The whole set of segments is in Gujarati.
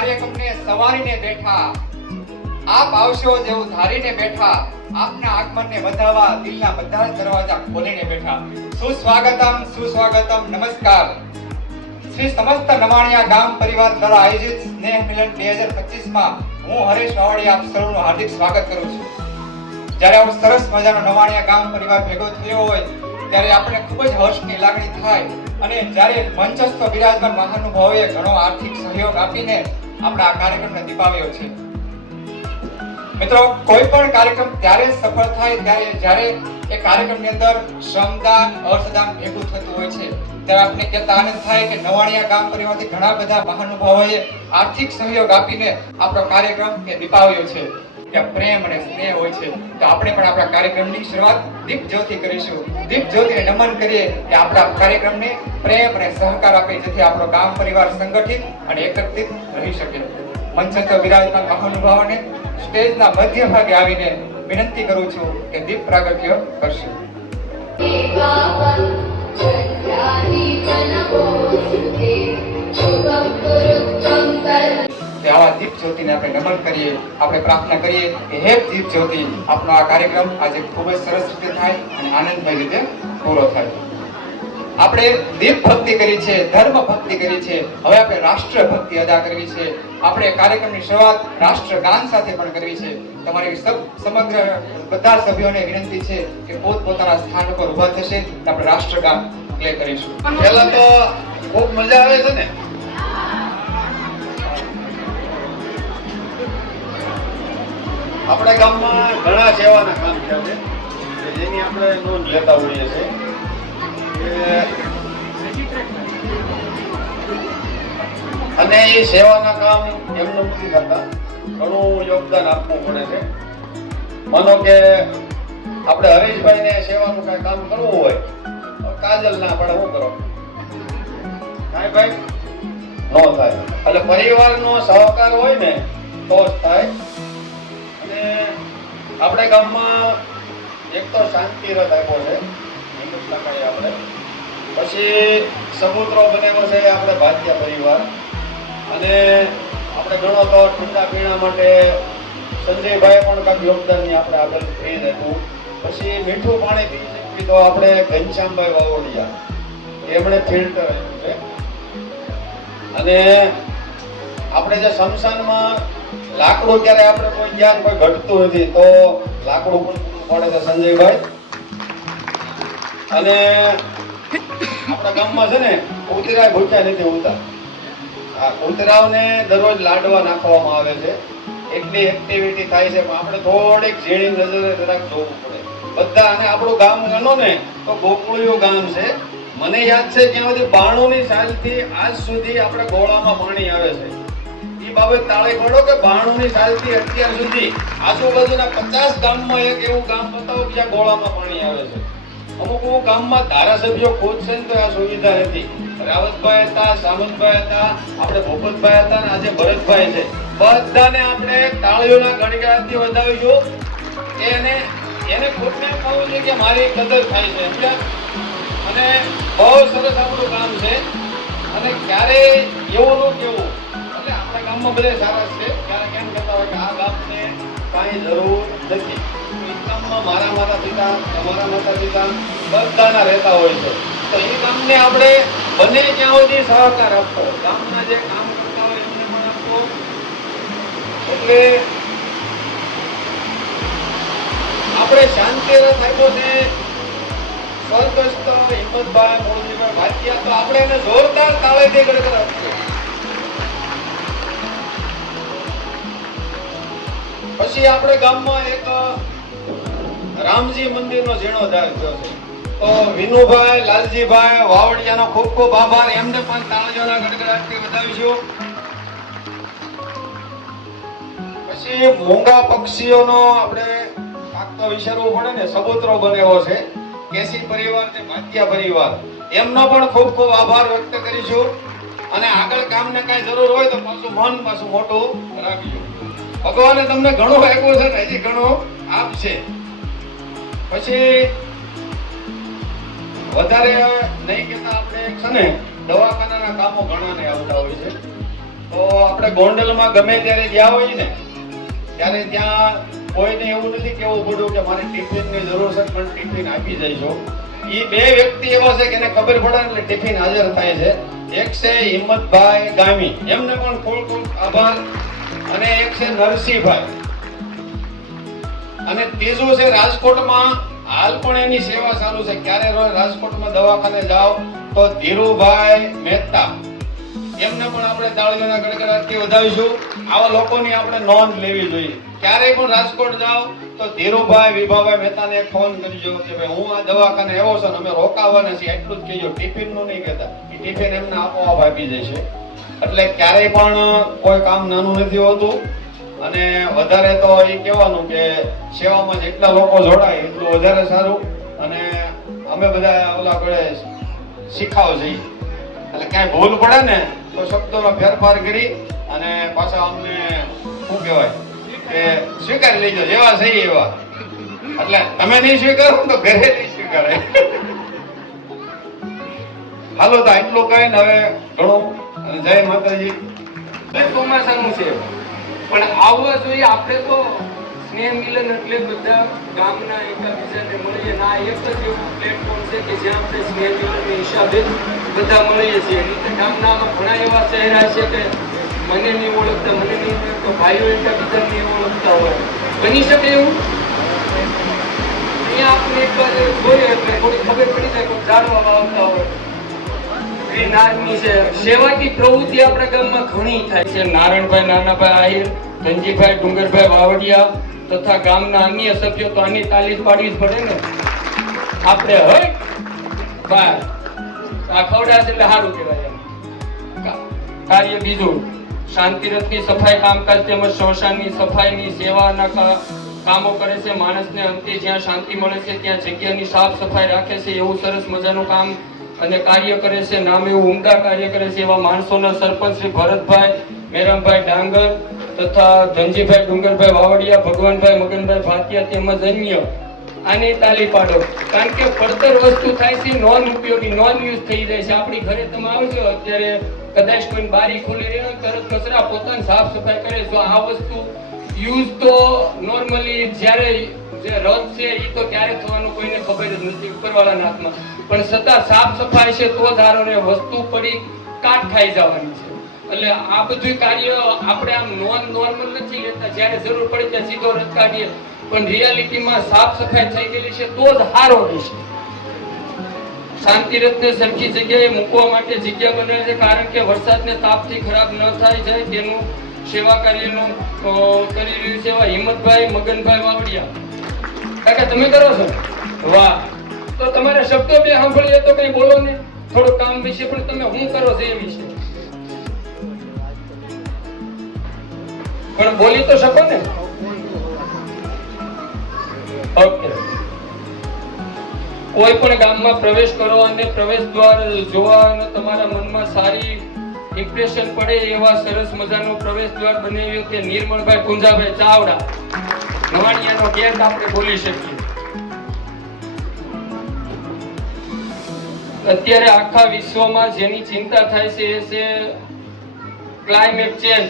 કાર્યક્રમને સવારીને બેઠા, આપ આવશો જેવું ધારીને બેઠા, આપના આગમનને વધાવવા દિલના બધા જ દરવાજા ખોલીને બેઠા. સુસ્વાગતમ સુસ્વાગતમ નમસ્કાર. શ્રી સમસ્ત નવાણિયા ગામ પરિવાર દ્વારા આયોજિત સ્નેહ મિલન 2025 માં હું હરેશ વાવડિયા આપ સૌનું હાર્દિક સ્વાગત કરું છું. જ્યારે આવો સરસ મજાનો નવાણિયા ગામ પરિવાર ભેગો થયો હોય ત્યારે આપણે ખૂબ જ હર્ષની લાગણી થાય અને જ્યારે મંચસ્થ બિરાજમાન મહાનુભાવોએ ઘણો આર્થિક સહયોગ આપીને આપણા આ કાર્યક્રમને દીપાવ્યો છે. મિત્રો, કોઈ પણ કાર્યક્રમ ત્યારે સફળ થાય જ્યારે એ કાર્યક્રમની અંદર શ્રમદાન અર્થદાન ભેગું થતું હોય છે. ત્યારે આપણે કહેતા આનંદ થાય કે નવાણિયા ગામ પરિવારથી ઘણા બધા મહાનુભાવોએ આર્થિક સહયોગ આપીને આપણો કાર્યક્રમ દીપાવ્યો છે. કે પ્રેમ અને સ્નેહ હોય છે. તો આપણે પણ આપણા કાર્યક્રમની શરૂઆત દીપ જ્યોતિ કરીશું. દીપ જ્યોતિને નમન કરીએ કે આપણા કાર્યક્રમને પ્રેમ અને સહકાર આપે, જેથી આપણો ગામ પરિવાર સંગઠિત અને એકત્રિત રહી શકે. મંચસ્થ બિરાજમાન મહાનુભાવોને સ્ટેજના મધ્ય ભાગે આવીને વિનંતી કરું છું કે દીપ પ્રાગટ્ય કરશે. આવા દીપ જ્યોતિને આપણે નમન કરીએ, આપણે પ્રાર્થના કરીએ કે હે દીપ જ્યોતિ, આપણો આ કાર્યક્રમ આજે ખૂબ જ સરસ રીતે થાય અને આનંદમય રીતે પૂરો થાય. આપણે દીપ ભક્તિ કરી છે, ધર્મ ભક્તિ કરી છે, હવે આપણે રાષ્ટ્ર ભક્તિ અદા કરવી છે. આપણે કાર્યક્રમની શરૂઆત રાષ્ટ્રગાન સાથે પણ કરવી છે. તમારી સમગ્ર બધા સભ્યોને વિનંતી છે કે પોતપોતાના સ્થાન પર ઊભા થશે આપણે રાષ્ટ્રગાન પ્લે કરીશું. પહેલા તો ખૂબ મજા આવે છે ને. આપણા ગામમાં ઘણા સેવાના કામ થયા છે જેની આપણે નોંધ લેતા હોઈએ છીએ. અને એ સેવાના કામ એમનું નથી થતા, ઘણું યોગદાન આપવું પડે છે. માનો કે આપણે હરેશભાઈને સેવાનું કઈ કામ કરવું હોય તો કાજલ ના પડે, શું કરો કાંઈ ભાઈ ન થાય. એટલે પરિવારનો સહકાર હોય ને તો જ થાય. અને આપણે ગામમાં એક તો શાંતિ રથ આપ્યો છે હિન્દુસ્તાન આપણે, પછી સબૂતરો બનેલો છે આપણે ભાતિયા પરિવાર, અને આપણે ગણો તો ઠંડા પીણા માટે સંજયભાઈ પણ કાંઈક યોગદાનની આપણે આગળ ફ્રી હતું. પછી મીઠું પાણી પી તો આપણે ઘનશ્યામભાઈ વાવડિયા એમણે ફિલ્ટર આપ્યું છે. અને આપણે જે શમશાનમાં લાકડું ક્યારે આપણે કોઈ જ્ઞાન કોઈ ઘટતું નથી તો લાકડું પણ પડે છે સંજયભાઈ. અને આપણા ગામમાં છે ને કૂતરા ભૂખ્યા નથી હોતા. આ કૂતરાઓને દરરોજ લાડવા નાખવામાં આવે છે. એટલી એક્ટિવિટી થાય છે, પણ આપણે થોડીક ઝીણી નજરે જરાક જોવું પડે બધા. અને આપણું ગામ ગણો ને તો ગોકુળિયું ગામ છે. મને યાદ છે ત્યાં સુધી 92ની સાલથી આજ સુધી આપણે ગોળામાં પાણી આવે છે. એ બાબત તાળી પાડો કે 92ની સાલથી અત્યાર સુધી આજુબાજુના 50 ગામમાં એક એવું ગામ બતાવો કે જ્યાં ગોળામાં પાણી આવે છે. અમુક ગામમાં ધારાસભ્યો ખુદ છે ને તો આ સુવિધા નથી. રાવતભાઈ હતા, સામંતભાઈ હતા, આપણે ભૂપતભાઈ હતા, અને આજે ભરતભાઈ છે. બધાને આપણે તાળીઓના ગણગણાટથી વધાવીશું. એને ખુદને કહું છે કે મારી કદર થાય છે. અને બહુ સરસ આપણું કામ છે. અને ક્યારે એવું ન કેવું, એટલે આપણા ગામમાં બધા સારા છે. ક્યારેક એમ કહેતા હોય કે આ ગામને કાંઈ જરૂર નથી. ગામમાં મારા માતા પિતા, તમારા માતા પિતા બધાના રહેતા હોય છે. તો એ ગામને આપણે બને ત્યાં સુધી સહકાર આપવો, ગામના જે કામ કરતા હોય એમને પણ આપવો. એટલે આપણે શાંતિ રથ આપ્યો છે સ્વર્ગસ્થ હિંમતભાઈ મોળજીભાઈ ભાતિયા, તો આપણે એને જોરદાર તાળીથી ગણગણાવીએ. પછી આપણે ગામમાં એક રામજી મંદિરનો જીર્ણોદ્ધાર થયો છે. તો વિનુભાઈ લાલજીભાઈ વાવડિયાનો ખૂબ ખૂબ આભાર. એમને પણ તાળીઓના ગડગડાટથી વધાવીશું. પછી મૂંગા પક્ષીઓનો આપણે કાક તો વિચારવું પડે ને, સબૂતરો બનેલો છે કેસી પરિવાર ને ભાતિયા પરિવાર, એમનો પણ ખૂબ ખૂબ આભાર વ્યક્ત કરીશું. અને આગળ કામને કાંઈ જરૂર હોય તો પાછું મન પાછું મોટું રાખજો. ભગવાને તમને ઘણું આપ્યું છે ને હજી ઘણું આપશે. પછી વધારે નહીં કેતા આપણે છે ને દવાખાનાના કામો ઘણાને આવતા હોય છે. તો આપણે ગોંડલમાં ગમે ત્યારે ગયા હોય ને ત્યારે ત્યાં કોઈને એવું નથી કેવું પડ્યું કે મારે ટિફિનની જરૂર છે પણ ટિફિન આપી જઈશું. એ બે વ્યક્તિ એવા છે કે એને ખબર પડે એટલે ટિફિન હાજર થાય છે. એક છે હિંમતભાઈ ગામી, એમને પણ ખૂબ ખૂબ આભાર. અને એક છે નરસિંહભાઈ, અને ત્રીજું છે રાજકોટમાં હાલ પણ એની સેવા ચાલુ છે. ક્યારે રોજ રાજકોટમાં દવાખાને જાઓ તો ધીરુભાઈ મહેતા, એમને પણ આપણે તાળીઓના ગડગડાટથી વધાવીશું. આવા લોકોની આપણે નોંધ લેવી જોઈએ. ક્યારેય પણ રાજકોટ જાઓ તો ધીરુભાઈ વિભાભાઈ મહેતાને એક ફોન કરજો કે ભાઈ હું આ દવાખાને આવ્યો છું, અમે રોકાવાના છીએ, એટલું જ કહેજો. ટિફિનનું નહીં કહેતા, એ ટિફિન એમને આપોઆપ આપી જશે. એટલે ક્યારેય પણ કોઈ કામ નાનું નથી હોતું. અને વધારે તો એ કહેવાનું કે સેવામાં જેટલા લોકો જોડાય એટલું વધારે સારું. અને અમે બધા ઓલા ઘરે શીખાવ છીએ, એટલે ક્યાંય ભૂલ પડે ને તો શબ્દોનો ફેરફાર કરી અને પાછા અમને શું કહેવાય કે સ્વીકારી લેજો, જેવા છે એવા. એટલે તમે નહીં સ્વીકારો તો ઘરે નહીં સ્વીકારે. હાલો તો એટલું કહીને હવે ઘણું. અને જય માતાજી. ચોમાસાનું છે પણ આવવા જોઈએ. આપણે તો સ્નેહ મિલન એટલે બધા ગામના એકબીજાને મળીએ. ના એક જ એવું પ્લેટફોર્મ છે કે જ્યાં આપણે સ્નેહ મિલનના હિસાબે બધા મળીએ છીએ. એટલે ગામનામાં ઘણા એવા ચહેરા છે કે મને નહીં ઓળખતા, મને નહીં ઓળખતો, ભાઈઓ એકબીજાને નહીં ઓળખતા હોય. બની શકે એવું? અહીંયા આપણે એક વાર જોઈએ એટલે થોડી ખબર પડી જાય કોઈ જાણવા આવતા હોય. ગ્રીન આર્મી છે, સેવાકી પ્રવૃત્તિ આપણા ગામમાં ઘણી થાય છે. નારણભાઈ નાનાભાઈ આહિર, ધનજીભાઈ ડુંગરભાઈ વાવડિયા તથા ગામના અન્ય સભ્યો તો આની તાલીમ પાડવી જ પડે ને. આપણે હોય બાર આ ખવડાશે એટલે સારું કહેવાય. કાર્ય બીજું, શાંતિરથની સફાઈ કામકાજ તેમજ શમશાનની સફાઈની સેવાના કામો કરે છે. માણસને અંતે જ્યાં શાંતિ મળે છે ત્યાં જગ્યાની સાફ સફાઈ રાખે છે. એવું સરસ મજાનું કામ અને કાર્ય કરે છે. નામ એવું ઉમદા કાર્ય કરે છે. એવા માણસોના સરપંચ શ્રી ભરતભાઈ મેરામભાઈ ડાંગર તથા ધનજીભાઈ ડુંગરભાઈ વાવડિયા, ભગવાનભાઈ મગનભાઈ ભાતિયા તેમજ અન્ય આની તાલી પાડો. કારણ કે પડતર વસ્તુ થાય છે નોન ઉપયોગી, નોન યુઝ થઈ જાય છે. આપણી ઘરે તમે આવજો અત્યારે કદાચ કોઈ બારી ખોલી રહ્યો તરત કચરા પોતાની સાફ સફાઈ કરે છે. આ વસ્તુ યુઝ તો નોર્મલી જ્યારે જે રદ છે એ તો ક્યારે થવાનું કોઈને ખબર જ નથી ઉપરવાળાના હાથમાં. પણ છતાં સાફ સફાઈ છે તો જ સારો રહે. વસ્તુ પડી કાટ ખાઈ જવાની છે. એટલે આ બધું કાર્ય આપણે આમ નોર્મલ નથી લેતા. જ્યારે જરૂર પડે ત્યાં સીધો રદ કાઢીએ, પણ રિયાલિટીમાં સાફ સફાઈ થઈ ગયેલી છે તો જ સારો રહેશે. શાંતિરથને સરખી જગ્યાએ મૂકવા માટે જગ્યા બને છે. કારણ કે વરસાદને તાપથી ખરાબ ન થાય જાય તેનું સેવા કાર્યનું કરી રહ્યું છે. હિંમતભાઈ મગનભાઈ વાવડિયા. કાકા તમે કરો છો? વાહ. તો તમારા શબ્દો બે સાંભળીએ તો કઈ બોલો ને થોડું કામ વિશે, પણ તમે શું કરો છો એ વિશે પણ બોલી તો શકો ને. ઓકે. કોઈ પણ ગામમાં પ્રવેશ કરો અને પ્રવેશ દ્વાર જોવા અને તમારા મનમાં સારી ઇમ્પ્રેશન પડે એવા સરસ મજાનો પ્રવેશ દ્વાર બનાવ્યો કે નિર્મળભાઈ કુંજાભાઈ ચાવડા, નવાણિયાનો ગેટ આપણે બોલી શકીએ. અત્યારે આખા વિશ્વમાં જેની ચિંતા થાય છે એ છે ક્લાઇમેટ ચેન્જ,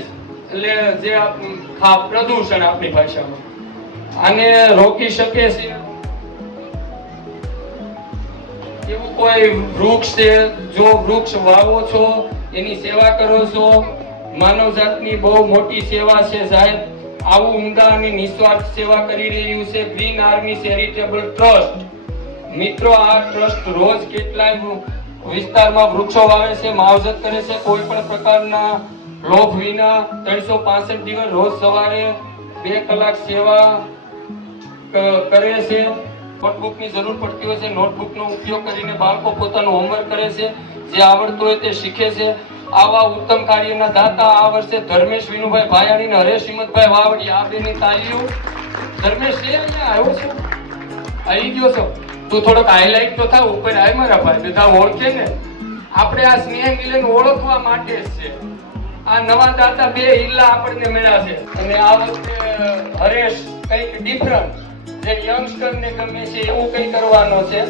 એટલે જે પ્રદૂષણ આપણી ભાષામાં. આને રોકી શકે છે એવું કોઈ વૃક્ષ છે. જો વૃક્ષ વાવો છો, એની સેવા કરો છો, માનવ જાતની બહુ મોટી સેવા છે સાહેબ. આવું ઉમદા અને નિસ્વાર્થ સેવા કરી રહ્યું છે ગ્રીન આર્મી ચેરિટેબલ ટ્રસ્ટ. મિત્રો, આ ટ્રસ્ટ રોજ કેટલાય વિસ્તારમાં વૃક્ષો વાવે છે, માવજત કરે છે, કોઈ પણ પ્રકારના લોભ વિના 365 દિવસ રોજ સવારે 2 કલાક સેવા કરે છે. નોટબુકની જરૂર પડતી હોય છે, નોટબુકનો ઉપયોગ કરીને બાળકો પોતાનું હોમવર્ક કરે છે. જે આવડતું હોય તે શીખે છે. આવા ઉત્તમ કાર્યના દાતા આ વર્ષે ધર્મેશ વિનુભાઈ ભાયાણી અને હરેશ હિંમતભાઈ વાવડિયા. આ બેની તાલીઓ. ધર્મેશ છે અહીંયા આવ્યો છે? આવી ગયો છો? તું થોડોક હાઈલાઈટ તો થાવ ઉપર આય મારા ભાઈ, બધા ઓળખે ને. આપણે આ સ્નેહ મિલન ઓળખવા માટે જ છે. આ નવા દાતા બે હિલ્લા આપણને મળ્યા છે. અને આ વખતે હરેશ કંઈક ડિફરન્ટ, જે યંગસ્ટરને ગમે છે એવું કંઈ કરવાનો છે.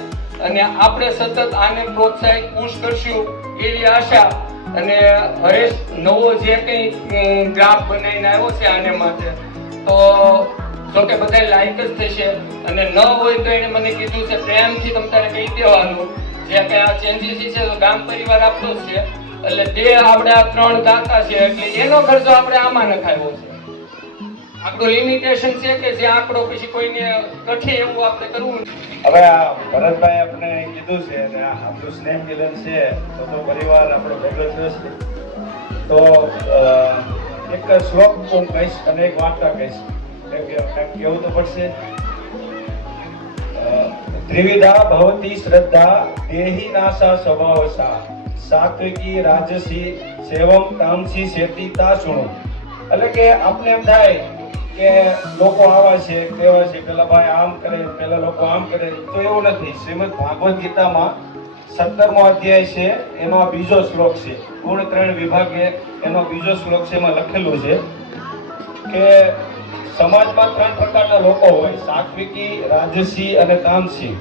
અને આપણે સતત આને પ્રોત્સાહિત પુશ કરશું એવી આશા. અને હરેશ નવો જે કંઈ ગ્રાફ બનાવીને આવ્યો છે આને માટે, તો જો કે બધા લાઈક જ થશે, અને ન હોય તો એને મને કીધું છે પ્રેમથી તમારે કહી દેવાનું જે કંઈ આ ચેન્જીસ છે તો ગામ પરિવાર આપતો જ છે. એટલે બે આપણે આ 3 દાતા છે એટલે એનો ખર્ચો આપણે આમાં નખાયો છે. આપણું લિમિટેશન છે કે જે આંકડો પછી કોઈને કઠે એવું આપણે કરવું નથી. હવે આ ભરતભાઈ આપણે કીધું છે અને આ આપણું સ્નેહ મિલન છે તો પરિવાર આપણો ભેગો થયો છે. તો એક શ્લોક હું કહીશ અને એક વાર્તા કહીશ, કેવું તો પડશે. ત્રિવિધા ભવતી શ્રદ્ધા દેહી નાશા સ્વભાવસા સાત્વિકી રાજસી સેવમ તામસી શેતીતા શુણો. એટલે કે આપણે એમ થાય કે લોકો આવા છે તેવા છે, પેલા ભાઈ આમ કરે, પેલા લોકો આમ કરે, તો એવું નથી. શ્રીમદ ભાગવત ગીતામાં 17મો અધ્યાય છે, એનો આ બીજો શ્લોક છે, ગુણ 3 વિભાગે એનો બીજો શ્લોક છે. એમાં લખેલું છે કે સમાજમાં 3 પ્રકારના લોકો હોય, સાત્વિકી, રાજસી અને તામસી.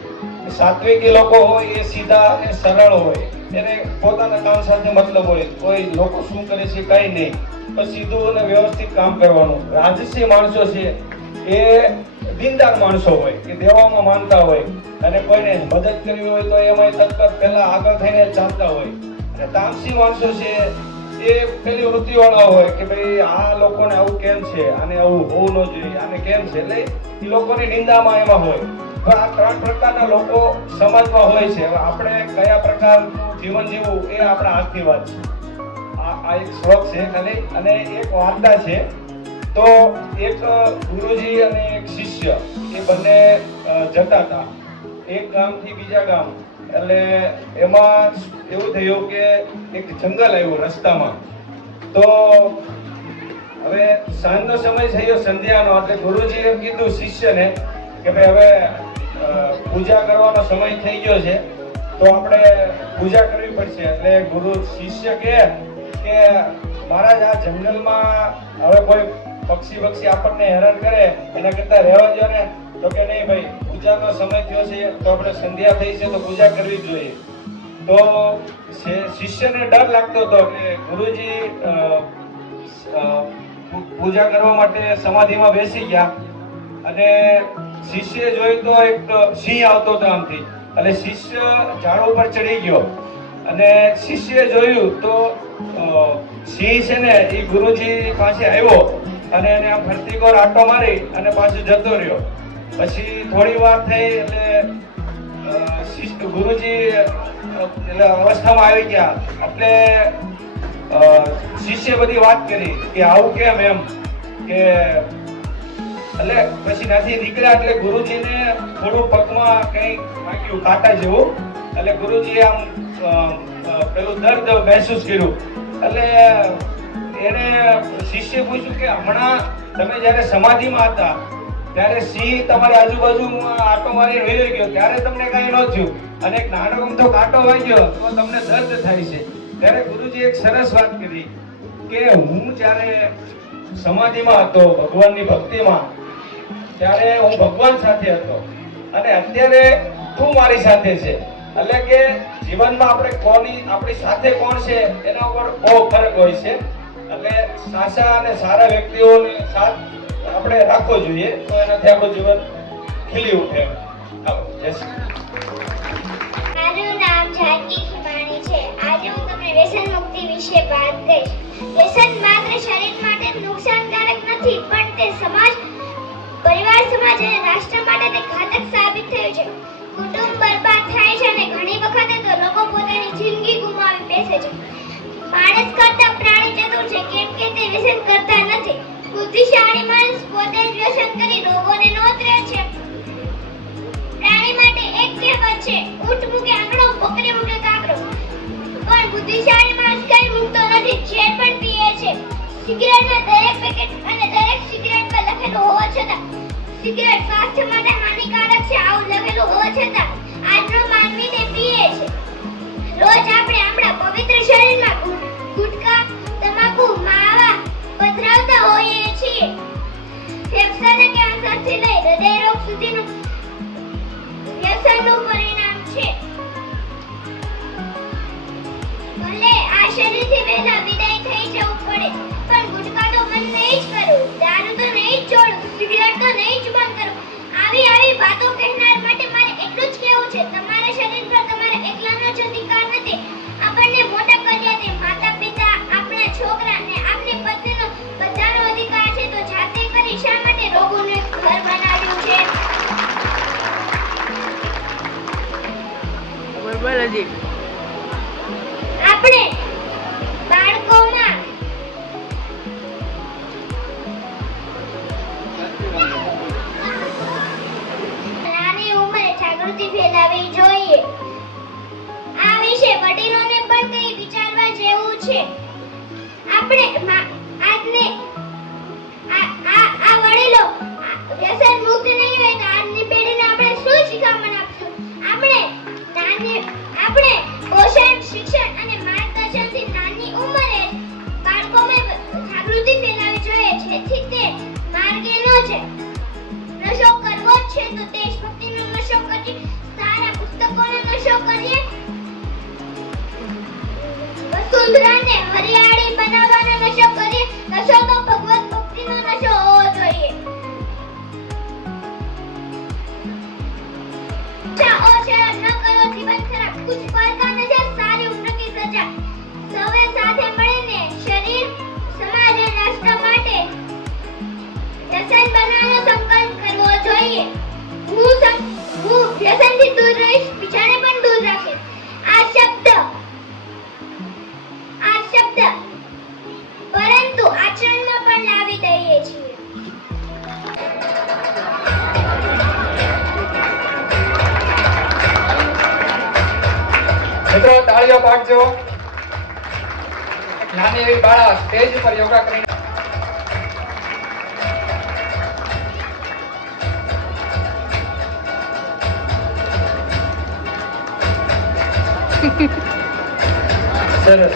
સાત્વિકી લોકો હોય એ સીધા અને સરળ હોય, એને પોતાના કામ સાથે મતલબ હોય, કોઈ લોકો શું કરે છે કઈ નહીં, પણ સીધું અને વ્યવસ્થિત કામ કરવાનું. રાજસી માણસો છે એ દીનદાર માણસો હોય, કે દેવામાં માનતા હોય, અને કોઈને મદદ કરવી હોય તો એમાં તત્પર પહેલા આગળ થઈને ચાલતા હોય. અને તામસી માણસો છે એ પેલી વૃત્તિવાળા હોય કે ભાઈ આ લોકોને આવું કેમ છે, આને આવું હોવું ન જોઈએ, આને કેમ છે, એટલે એ લોકોની નિંદામાં એમાં હોય. તો આ 3 પ્રકારના લોકો સમાજમાં હોય છે. હવે આપણે કયા પ્રકારનું જીવન જીવવું એ આપણા હાથની વાત છે. આ એક શ્લોક છે ખાલી, અને એક વાર્તા છે. તો એક ગુરુજી અને એક શિષ્ય એ બંને જતા હતા એક ગામથી બીજા ગામ. એટલે એમાં એવું થયું કે એક જંગલ આવ્યું રસ્તામાં. તો હવે સાંજનો સમય થયો, સંધ્યાનો. એટલે ગુરુજી એમ કીધું શિષ્યને કે ભાઈ હવે પૂજા કરવાનો સમય થઈ ગયો છે, તો આપણે પૂજા કરવી પડશે. એટલે ગુરુ શિષ્ય કે મહારાજ આ જંગલમાં હવે કોઈ પક્ષી આપણને હેરાન કરે એના કરતા રહેવા દો ને. તો કે નહીં ભાઈ, પૂજાનો સમય થયો છે, તો આપણે સંધ્યા થઈ છે તો પૂજા કરવી જોઈએ. તો શિષ્યને ડર લાગતો હતો કે ગુરુજી પૂજા કરવા માટે સમાધિમાં બેસી ગયા, અને શિષ્યએ જોયું તો એક સિંહ આવતો હતો આમથી. એટલે શિષ્ય ઝાડ ઉપર ચડી ગયો, અને શિષ્યએ જોયું તો સિંહ છે ને એ ગુરુજી પાસે આવ્યો, અને એને આમ ફરતી કોર આંટો મારી અને પાછો જતો રહ્યો. પછી થોડી વાર થઈ એટલે ગુરુજી એટલે અવસ્થામાં આવી ગયા. એટલે શિષ્ય બધી વાત કરી કે આવું કેમ એમ, કે એટલે પછી ત્યાંથી નીકળ્યા. એટલે ગુરુજીને થોડું પગમાં કંઈ વાગ્યું કાંટા જેવું. એટલે ગુરુજીએ આમ પેલું દર્દ મહેસૂસ કર્યું. એટલે એને શિષ્ય પૂછ્યું કે હમણાં તમે જ્યારે સમાધિમાં હતા ત્યારે સિંહ તમારી આજુબાજુમાં આંટો મારી વહી ગયો, ત્યારે તમને કાંઈ ન થયું, અને એક નાનો અમથો કાંટો વાગ્યો તો તમને દર્દ થાય છે. ત્યારે ગુરુજી એક સરસ વાત કરી કે હું જ્યારે સમાધિમાં હતો ભગવાનની ભક્તિમાં, ત્યારે હું ભગવાન સાથે હતો, અને અત્યારે તું મારી સાથે છે. એટલે કે જીવનમાં આપણે આપણી સાથે કોણ છે એના ઉપર બહુ ફરક હોય છે. એટલે સાચા અને સારા વ્યક્તિઓને સાથ આપણે રાખવો જોઈએ, તો એનાથી આપણું જીવન ખીલી ઉઠે. મારું નામ જાનકી ખીમાણી છે. આજે હું તમને વ્યસન મુક્તિ વિશે વાત કરીશ. વ્યસન માત્ર શરીર માટે નુકસાનકારક નથી, પણ તે સમાજ, પરિવાર, સમાજ અને રાષ્ટ્ર માટે તે ઘાતક સાબિત થયું છે. કુટુંબ બરબાદ થાય છે, અને ઘણી વખતે તો લોકો પોતાની જિંદગી ગુમાવી બેસે છે. માણસ કરતા પ્રાણી ચતુર છે, કેમ કે તે વ્યસન કરતા નથી. બુદ્ધિશાળી માણસ પોતે જ વ્યસન કરી રોગોને નોતરે છે. પ્રાણી માટે એક કહેવત છે, ઊંટ મૂકે આંકડો, બકરી મૂકે કાકડો. પણ બુદ્ધિશાળી માણસ કઈ મૂકતો નથી, જે પણ પીએ છે. સિગરેટના દરેક પેકેટ અને દરેક સિગરેટ પર લખેલું હોવા છતાં સિગરેટ સ્વાસ્થ્ય માટે હાનિકારક છે આવું લખેલું હોવા છતાં આજનો માનવી તે પીએ છે. રોજ આપણે આપણા પવિત્ર શરીરમાં ગુટકા, તમાકુ, માવા પધરાવતા હોઈએ છીએ. ફેફસાના કેન્સરથી લઈ હૃદય રોગ સુધીનું વ્યસનનું પરિણામ છે. ભલે આ શરીરથી વાતો કહેનાર માટે મારે એટલું જ કહેવું છે, તમારા શરીર પર તમારા એકલાનો જ અધિકાર નથી. આપણને મોટા કર્યા તે માતા પિતા, આપણા છોકરા અને આપણી પત્નીનો બધાનો અધિકાર છે. તો જાતે કરી શા માટે રોગોનું એક ઘર બનાવ્યું છે? આપણે બાળકોમાં નાની ઉંમરે જાગૃતિ ફેલાવવી જોઈએ. આ વિશે વડીલોને પણ કંઈ વિચારવા જેવું છે. આપણે આજને આ વડીલો વ્યસન મુક્ત નહીં હોય તો આજની પેઢીને આપણે શું શિખામણ આપશું? આપણે પોષણ, શિક્ષણ અને માર્ગદર્શનથી નાની ઉંમરે બાળકોમાં જાગૃતિ ફેલાવવી જોઈએ, જેથી તે માર્ગે ન જાય. નશો કરવો જ છે તો દેશભક્તિનો નશો કરીએ, સારા પુસ્તકોનો નશો કરીએ, વસુંધરાને હરિયાળી બનાવવાનો નશો કરીએ. નશો તો ભગવત ભક્તિનો નશો હોવો જોઈએ. શરાબ ન કરો, જીવન ખરાબ, કુછ પલ કા નશા, સારી ઉમ્ર કી સજા. સૌએ સાથે મળીને શરીર, સમાજ અને રાષ્ટ્ર માટે વ્યસન બનાવવાનો સંકલ્પ કરવો જોઈએ. હું વ્યસનથી દૂર રહીશ, બીજાને પણ દૂર રાખીશ. આ શબ્દ પરંતુ આચરણમાં પણ લાવી દઈએ છીએ. મિત્રો તાળીઓ પાડજો. નાની એવી બાળા સ્ટેજ ઉપર યોગા કરીને સરસ.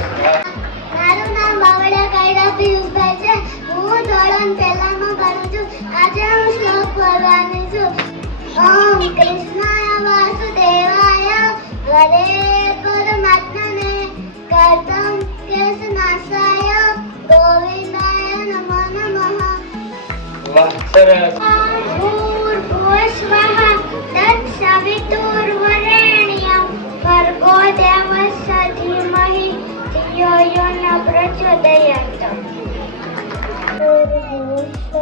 મારું નામ બાવળિયા કાયદા પિયુષભાઈ છે. હું ધોરણ પહેલામાં ભણું છું. આજે હું શ્લોક બોલવાની છું. ઓમ કૃષ્ણાય વાસુદેવાય હરે પરમાત્મને કર્તમ કેશનાશાય ગોવિંદાય નમો નમઃ. વાહ, સરસ. ભૂર્ભુવસ્વઃ તત્સવિતુર્વરેણ્યં ભર્ગો દેવस्य ધીમહિ ધિયો યો ન પ્રચોદયાત. ભૂર્ભુવસ્વઃ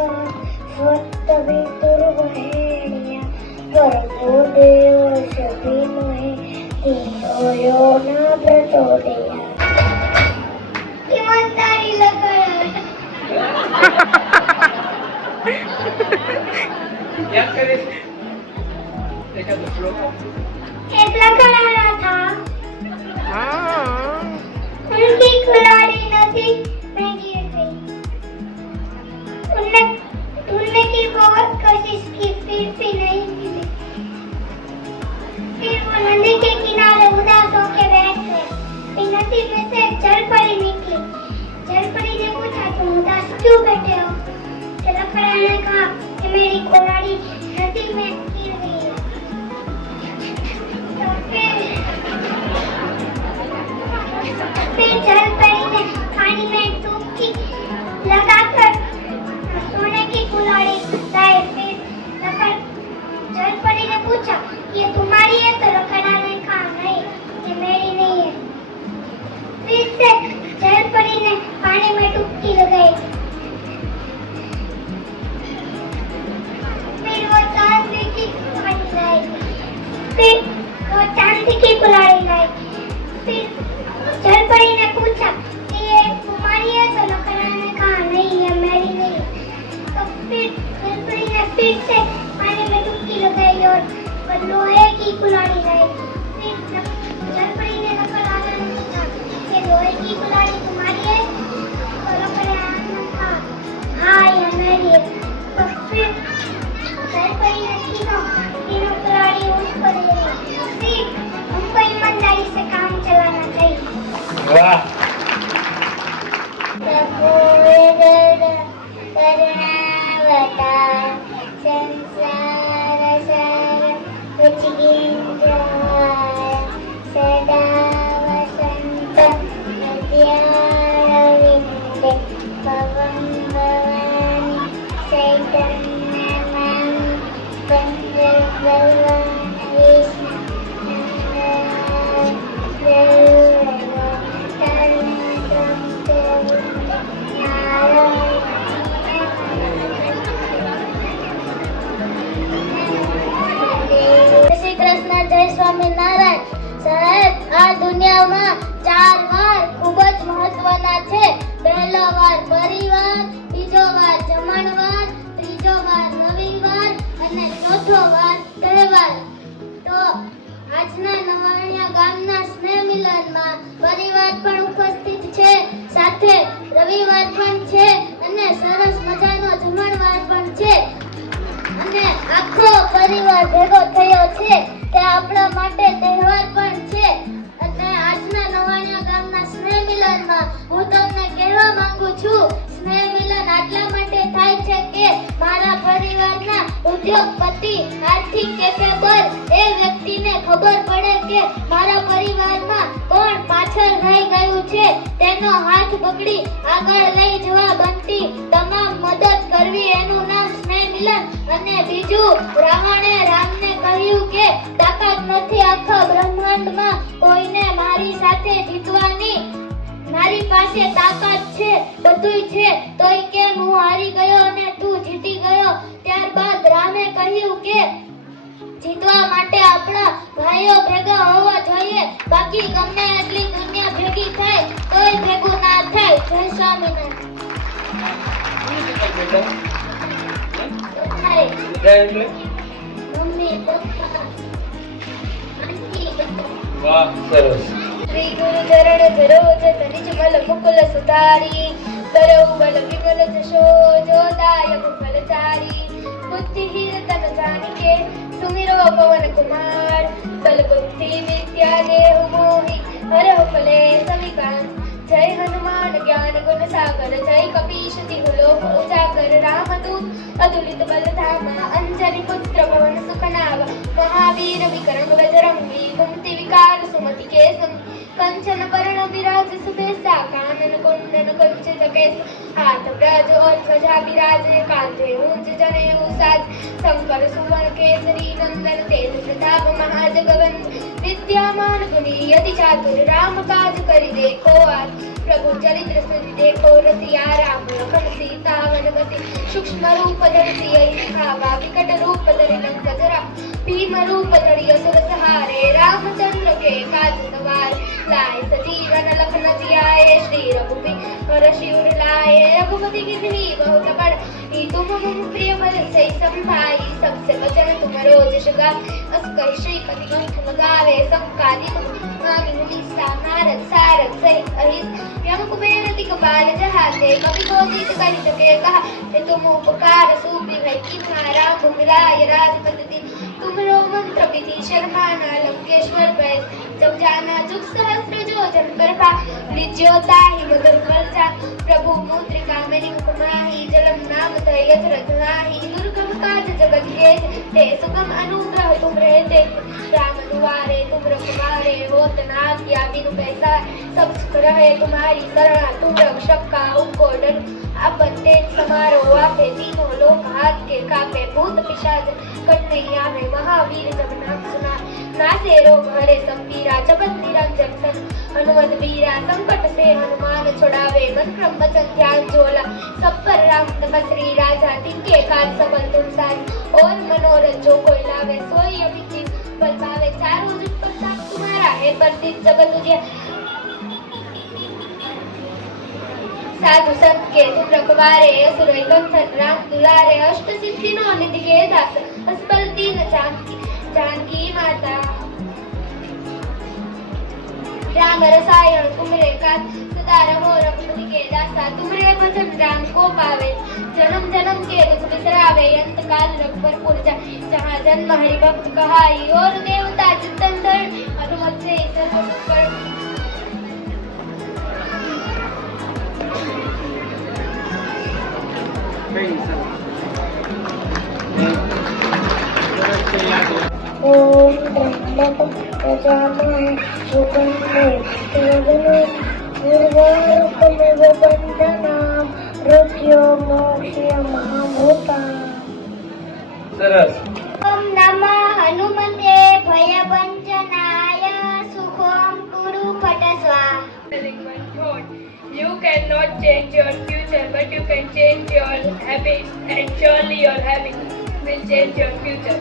ભર્ગો દેવस्य ધીમહિ ધિયો યો ન પ્રચોદયાત. ઈમાનદારી લગાડ. યાદ કરીશ એકાદો શ્લોક આપો. एक लकड़ा था, उनकी कुल्हाड़ी नदी में गिर गई. उनने की बहुत कोशिश की, फिर भी नहीं मिली. फिर वो नदी के किनारे उदास होकर बैठ गए. फिर नदी में से एक जलपरी निकली. जलपरी ने पूछा, तुम उदास क्यों बैठे हो? तो लकड़ा ने कहा कि मेरी कुल्हाड़ी नदी में गिर गई है. પણ છે અને સરસ મજાનો જમણવાર પણ છે અને આખો પરિવાર ભેગો થયો છે તે આપણા માટે તહેવાર પણ છે. અને આજના નવાણિયા ગામના સ્નેહ મિલનમાં હું તમને કહેવા માંગુ છું, સ્નેહ મિલન આટલા માટે થાય છે કે મારા પરિવારના ઉદ્યોગપતિ આર્થિક કેપેબલ એ વ્યક્તિને ખબર પડે કે મારા પરિવારમાં કોણ પાછળ રહી ગયું છે, તેનો હાથ પકડી આગળ લઈ જવા બનતી તમામ મદદ કરવી એનું નામ સ્નેહ મિલન. અને બીજું, રાવણે રામને કહ્યું કે તાકાત નથી આખા બ્રહ્માંડમાં કોઈને મારી સાથે જીતવાની, મારી પાસે તાકાત છે, બધુંય છે, તોય કેમ હું હારી ગયો અને તું જીતી ગયો. ત્યારબાદ રામે કહ્યું કે જીતવા માટે આપણા ભાઈઓ ભેગા હોવા જોઈએ, બાકી ગમે એટલી દુનિયા ભેગી થાય તોય ભેગું ના થાય. જય સ્વામિનારાયણ. એટલે મમ્મી, પપ્પા, આંટી, વાહ, સરસ. શ્રી ગુરુ ચરણ સરોજ તનિજ મલ મુકુલ સુધારી તરવ બલ વિમલ જશો જોદાયક ફલચારી બુદ્ધિહીન તન જાનિકે સુમિરો પવન કુમાર બલ બુદ્ધિ વિદ્યા દેહ મોહી હરહ ફલે સવિકાંત. જય હનુમાન જ્ઞાન ગુણ સાગર જય કપીશ તિહુલોક ઉજાગર રામદૂત અતુલિત બલધામા અંજની પુત્ર પવન સુખનાવ મહાવીર વિક્રમ બજરંગી કુમતિ વિકાર સુમતિ કેસમ કંચન વરણ વિરાજ સુબેસા કાનન कुंडन कंचित केस हाथ ब्रज और ध्वजा विराजे कांधे ऊंच जनेऊ साज शंकर सुवन केसरी नंदन तेज प्रताप महाजगवंत विद्यामान गुणी यति चातुर राम काज करि देखो आज प्रभु चरित्र सुनि देखो रसिया राम लखन सीता वन बसी सूक्ष्म रूप धरि यही खावा विकट रूप धरि लंक जरा भीम रूप धरि असुर सहारे रामचंद्र के काज सवार लाए सजीवन लखन जियाए श्री रघुपति शिवर लाए रघुपति की धुनी बहुत बड़ तुम मम प्रिय भर सही सब भाई सबसे वचन तुम रोज शगा अस कहि श्रीपति कंठ लगावे संकादि मांगी मुनीसा नारद सारद सहित अहिस यम कुबेर दिगपाल जहाते कवि कोविद कहि सके कहा तुम उपकार सूपी भई तुम्हारा मिलाय राजपति तुमरो मंत्र विधि शर्माना लंकेश्वर भय जब जाना जुग सहस्र जो जन प्रभा निज्योता ही मधुर वर्षा प्रभु मुद्रिका मेरी कुमाही जलम नाम धैर्य रत्नाही दुर्गम काज जगत के ते सुगम अनुग्रह तुम रहते राम दुआरे तुम रखवारे होत न आज्ञा बिनु पैसा सब सुख रहे तुम्हारी शरणा तुम रक्षक का उनको डर अपन तेज समारो आपे तीनों लोक हाथ के कापे भूत पिशाच कन्हैया में महावीर जब नाम सुना नासे रोग हरे सब पीरा जगत निरंजन सन हनुमत वीरा संकट से हनुमान छुड़ावे मन क्रम वचन ध्यान झोला सब पर राम तपस्वी राजा तिनके काज सबल तुम सारी और मनोरथ जो कोई लावे सोई अमित जीव बल पावे चारों जुग प्रताप तुम्हारा है प्रसिद्ध जगत तुझे साधु संत के तुम रखवारे असुर कंथन राम दुलारे अष्ट सिद्धि नो निधि के दास असफल दीन जानकी माता राम रसायन तुमरे का सदा रहो रघुपति के दासा तुमरे भजन राम को पावे जन्म जन्म के दुख बिसरावे अंत काल रघुबर पुर जाए जहाँ जन्म हरि भक्त कहाई और देवता चित्तन धर हनुमत से सर्व सुख कर ओम त्र्यंबकं यजामहे सुगन्धिं पुष्टिवर्धनम् बन्धनान् मृत्युर्मोक्षयमामृताम्. સરસ. ओम नमः हनुमते भयभञ्जनाय सुखं कुरु फट स्वाहा. You cannot change your future, but you can change your habits, and surely your habits will change your future.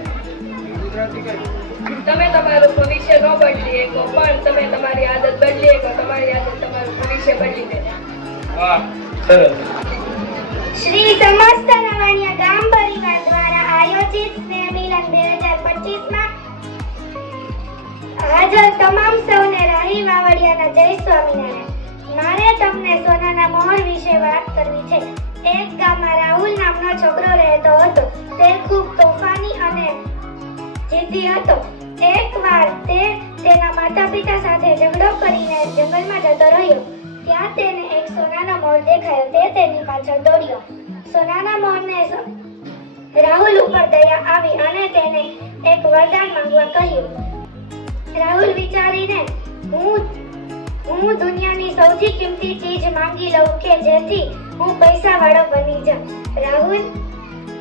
તમે તમારું ભવિષ્ય ન બદલી શકો, પણ તમે તમારી આદત બદલી શકો, તમારી આદત તમારું ભવિષ્ય બદલી દે. વાહ, સરસ. શ્રી સમસ્ત નવાણિયા ગામ પરિવાર દ્વારા આયોજિત સ્નેહ મિલન 2025 માં હાજર તમામ સૌને રહી વાવડિયાના જય સ્વામિનારાયણ. મારે તમને સોનાના મોહર વિશે વાત કરવી ગામમાં છોકરો રહેતો હતો. તે ખૂબ તોફાની અને જિદ્દી હતો. એકવાર તે તેના માતા-પિતા સાથે ઝઘડો કરીને જંગલમાં જતો રહ્યો. ત્યાં તેને એક સોનાનો મોર દેખાયો. તે તેની પાછળ દોડ્યો. સોનાના મોરને રાહુલ ઉપર દયા આવી અને તેને એક વરદાન માંગવા કહ્યું. રાહુલ વિચારીને હું દુનિયાની સૌથી કિંમતી ચીજ માંગી લઉં કે જેથી હું પૈસાવાળો બની જાઉં.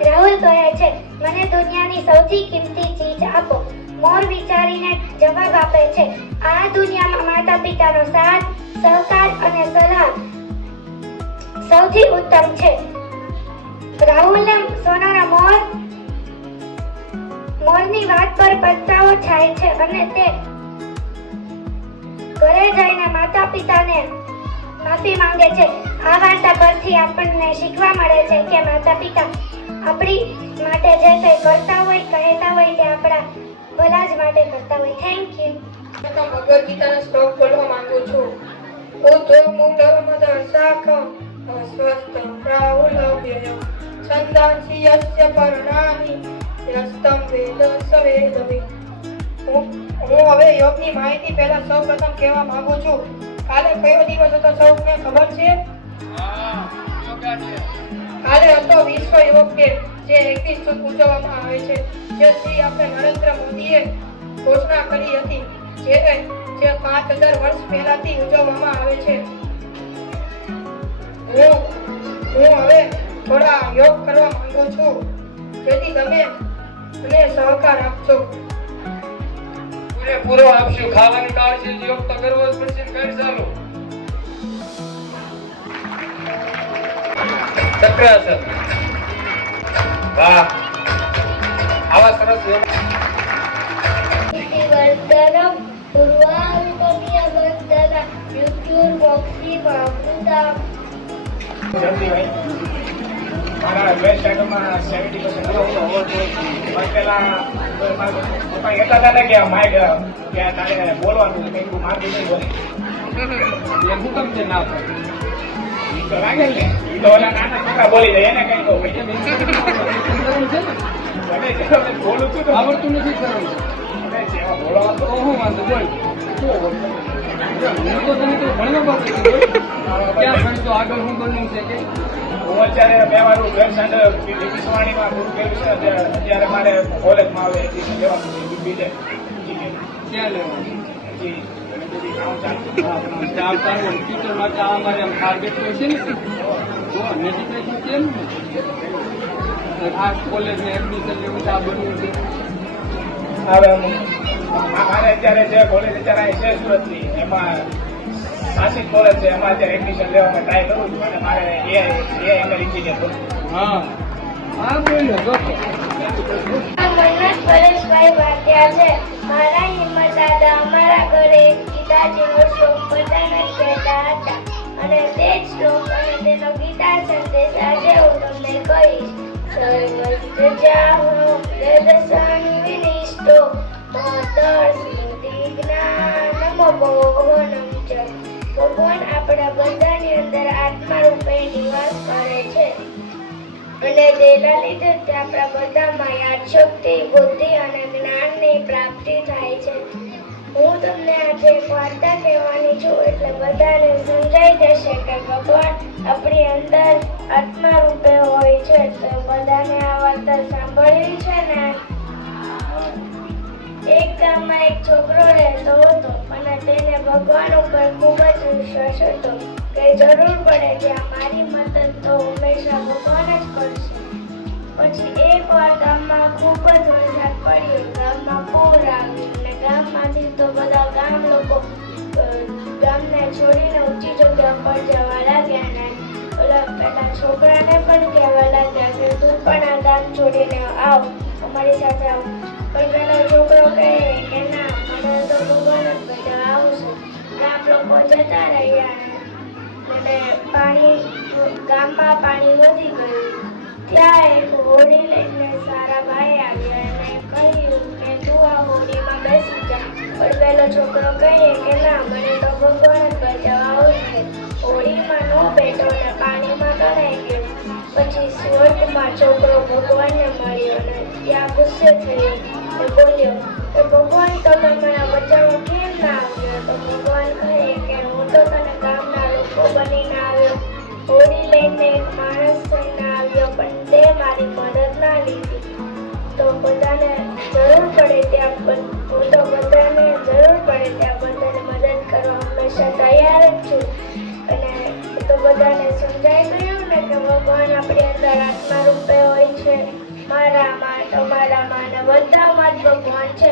રાહુલ કહે છે, મને દુનિયાની સૌથી કિંમતી ચીજ આપો. મોર વિચારીને જવાબ આપે છે, આ દુનિયામાં માતા-પિતાનો સાથ, સહકાર અને સલાહ સૌથી ઉત્તમ છે. રાહુલને સોનાના મોરની વાત પર પસ્તાવો થાય છે અને તે ઘરે જઈને માતા-પિતાને માફી માંગે છે. આ વાર્તા પરથી આપણને શીખવા મળે છે કે માતા-પિતા આપણી માટે જે કંઈ કરતા હોય, કહેતા હોય તે આપણા ભલા જ માટે કરતા હોય. Thank you. હું ભગવદ ગીતાનો શ્લોક બોલવા માંગુ છું. ઉદ્ધમૂલમદ શાખમ સ્વસ્તમ રાહુલવ્યયમ છંદાંસી યસ્ય પર્ણાનિ યસ્તમ વેદ સ વેદવિ. હું હવે યોગની માહિતી પહેલા સૌપ્રથમ કહેવા માંગુ છું. કાલે કયો દિવસ હતો સૌને ખબર છે? કાલે હતો વિશ્વ યોગ ડે, જે 21 જૂન ઉજવવામાં આવે છે. જે શ્રી આપણે નરેન્દ્ર મોદીએ ઘોષણા કરી હતી, જે 5000 વર્ષ પહેલાથી ઉજવવામાં આવે છે. હું હવે થોડા યોગ કરવા માંગુ છું, જેથી તમે મને સહકાર આપજો. પૂરેપૂરો આપશું. ખાવાની કાળજી યોગ તો કરવો જ પડશે ને. કરી ચાલો. ચક્રાસન. વાહ, આવા સરસ યોગ. वर्धनम पूर्वानुपम्यवर्धन मृत्युर्मोक्षीमामृता. મારા વેસ્ટ સાઈડમાં 70% હોવો જોઈએ. પેલા પપ્પા કહેતા હતા ને કે માઇક ત્યાં તારે બોલવાનું કંઈક માર્ગી નહીં બોલે. એમ હું કેમ છે ના ઈ તો લાગે ને, ઈ તો ઓલા નાના છોકરા બોલી જાય એને કઈ કહું બોલું છું તો આવડતું નથી કરવાનું. બોલવા તો હું વાંધો બોલ. હું તો તને તો ભણવા બાબત ક્યાં ભણતો આગળ હું બનવું છે કે હું અત્યારે બે મારું વેબસાઇટ વિશ્વાણીમાં પૂરું કર્યું છે. અત્યારે મારે કોલેજમાં આવે એડમિશન લેવાનું છે. બીજે ક્યાં લેવાનું? હજી બધી કામ ચાલુ. ચાર તારું ટીચર માટે આ અમારે આમ ટાર્ગેટ તો છે ને. જો નજીક છે ને આ કોલેજને એડમિશન લેવું છે, આ બનવું છે. હવે મારે અત્યારે જે કોલેજ અત્યારે અહીં છે સુરતની, એમાં શાસિત કોલેજ છે, એમાં અત્યારે એડમિશન લેવામાં ટ્રાય કરું છું. અને મારે એઆઈ એન્જિનિયર કરું. હા હા બોલ્યો જો મનોજ પરેશભાઈ વાત્યા છે. મારા હિંમત દાદા અમારા ઘરે ગીતાજીનો શ્લોક બધાને કહેતા હતા અને તે જ શ્લોક અને તેનો ગીતા સંદેશ આજે હું તમને કહીશ. સર્વસ્ત્રજાહો વેદસન વિનિષ્ટો મહતર સ્મૃતિ જ્ઞાનમબોધનમ ચ. ભગવાન આપણા બધાની અંદર આત્મા રૂપે નિવાસ કરે છે અને તેના લીધે જ આપણા બધામાં યાદશક્તિ, બુદ્ધિ અને જ્ઞાનની પ્રાપ્તિ થાય છે. હું તમને આજે એક વાર્તા કહેવાની છું, એટલે બધાને સમજાઈ જશે કે ભગવાન આપણી અંદર આત્મા રૂપે હોય છે. તો બધાને આ વાર્તા સાંભળવી છે ને? એક ગામમાં એક છોકરો રહેતો હતો અને તેને ભગવાન ઉપર ખૂબ જ વિશ્વાસ હતો કે જરૂર પડે ત્યાં મારી મદદ તો હંમેશા ભગવાન જ કરશે. પછી એકવાર ગામમાં ખૂબ જ વરસાદ પડ્યો. ગામમાં પૂર આવ્યું અને ગામમાંથી તો બધા ગામ લોકો ગામને છોડીને ઊંચી જગ્યા પર જવા લાગ્યા ને ઓલા પેલા છોકરાને પણ કહેવા લાગ્યા કે તું પણ આ ગામ છોડીને આવ, અમારી સાથે આવ. પણ પેલો છોકરો કહે કે ના, મને તો ભગવાન જ બધા આવશે. ગામ લોકો જતા રહ્યા અને ગામમાં પાણી વધી ગયું. ત્યાં એક હોડી લઈને સારા ભાઈ આવ્યા અને કહ્યું કે તું આ હોડીમાં બેસી જા. પણ પેલો છોકરો કહે કે ના, મને તો ભગવાન જ બચાવવા આવશે. હોડીમાં ન બેઠો ને પાણીમાં તણાઈ ગયો. પછી સ્વર્ગમાં છોકરો ભગવાનને મળ્યો અને ત્યાં ગુસ્સે થયો એ બોલ્યો કે ભગવાન તમે મને બચાવવા કેમ ના આવ્યો? તો ભગવાન કહે કે હું તો તને ગામના લોકો બનીને આવ્યો, હોડી લઈને એક માણસ થઈને આવ્યો, પણ તે મારી મદદ ના લીધી. તો બધાને જરૂર પડે ત્યાં હું તો બધાને જરૂર પડે ત્યાં બધાને મદદ કરવા હંમેશા તૈયાર જ છું. અને તો બધાને સમજાઈ ગયું ને કે ભગવાન આપણી અંદર આત્મા રૂપે હોય છે, મારામાં તમારામાં અને બધામાં જ ભગવાન છે.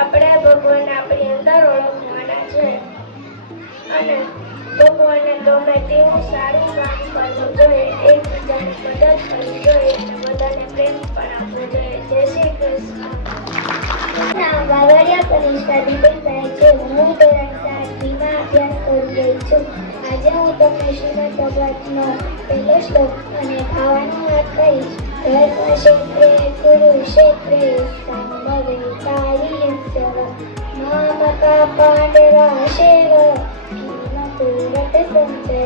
આપણે ભગવાનને આપણી અંદર ઓળખવાના છે અને ભગવાનને ગમે તેવું સારું કામ કરવું જોઈએ, એકબીજાને મદદ કરવી જોઈએ અને બધાને પ્રેમ પણ આપવો જોઈએ. જય શ્રી કૃષ્ણ. નામ વાવડિયા કનિષ્ઠા દીપકભાઈ છે. હું ધોરણ 7 અભ્યાસ કરી રહી છું. આજે હું તમને શ્રીમદ ભગવતનો પહેલો શ્લોક અને ભાવનો વાત કહીશ. ધર્મક્ષેત્રે કુરુક્ષેત્રે સમવેતાયસ્ય મામકા પાંડવાશેવ કિમકુરત સંજય.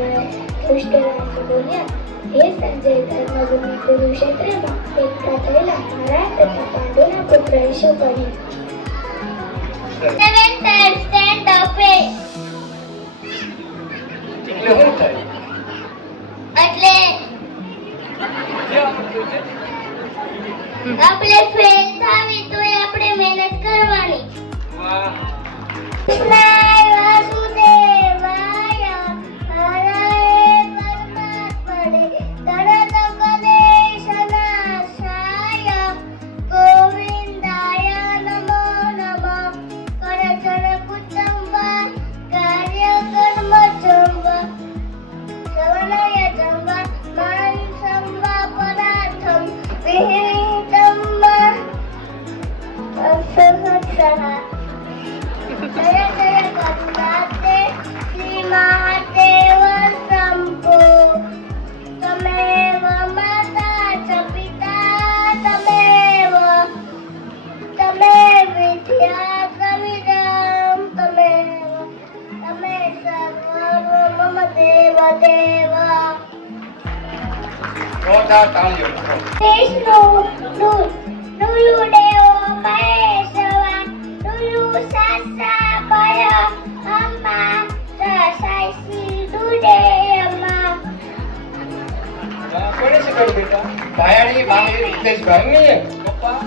ધૃષ્ટરાષ્ટ્ર બોલ્યા, હે સંજય, ધર્મભૂમિ કુરુક્ષેત્રમાં એકઠા થયેલા મારા તથા પાંડુના પુત્રએ શું કર્યું? Stand up. એટલે શું થાય? એટલે આપણે ફેલ થાવી તો આપણે મહેનત કરવાની. વાહ. કૃષ્ણાય વાસુદેવાય હરાય પરમાત્મને તરત કલેશ નાશાય ગોવિંદાય નમો નમઃ કરચર કુટુંબા કાર્ય કર્મ ચંબા સવનય ચંબા માન સંવા પરાથમ વિહિતમ્મા અસહત્સહા જય જય કંદાતે શ્રીમહાદેવ સંપો તમેવ માતા ચ પિતા તમેવ વિદ્યા સવિદમ તમે સર્વ મમ દેવ દેવ. જોરદાર તાળીઓ. વિષ્ણુ નુયુદેવો મહેશવા નુયુ સાસા ભય અમ્મા રસાઈસી દુડેયમ્મા. કોને શીખવાડ્યું બેટા? ભાયાણી મામી હિતેશભાઈ. મમ્મીએ? પપ્પા?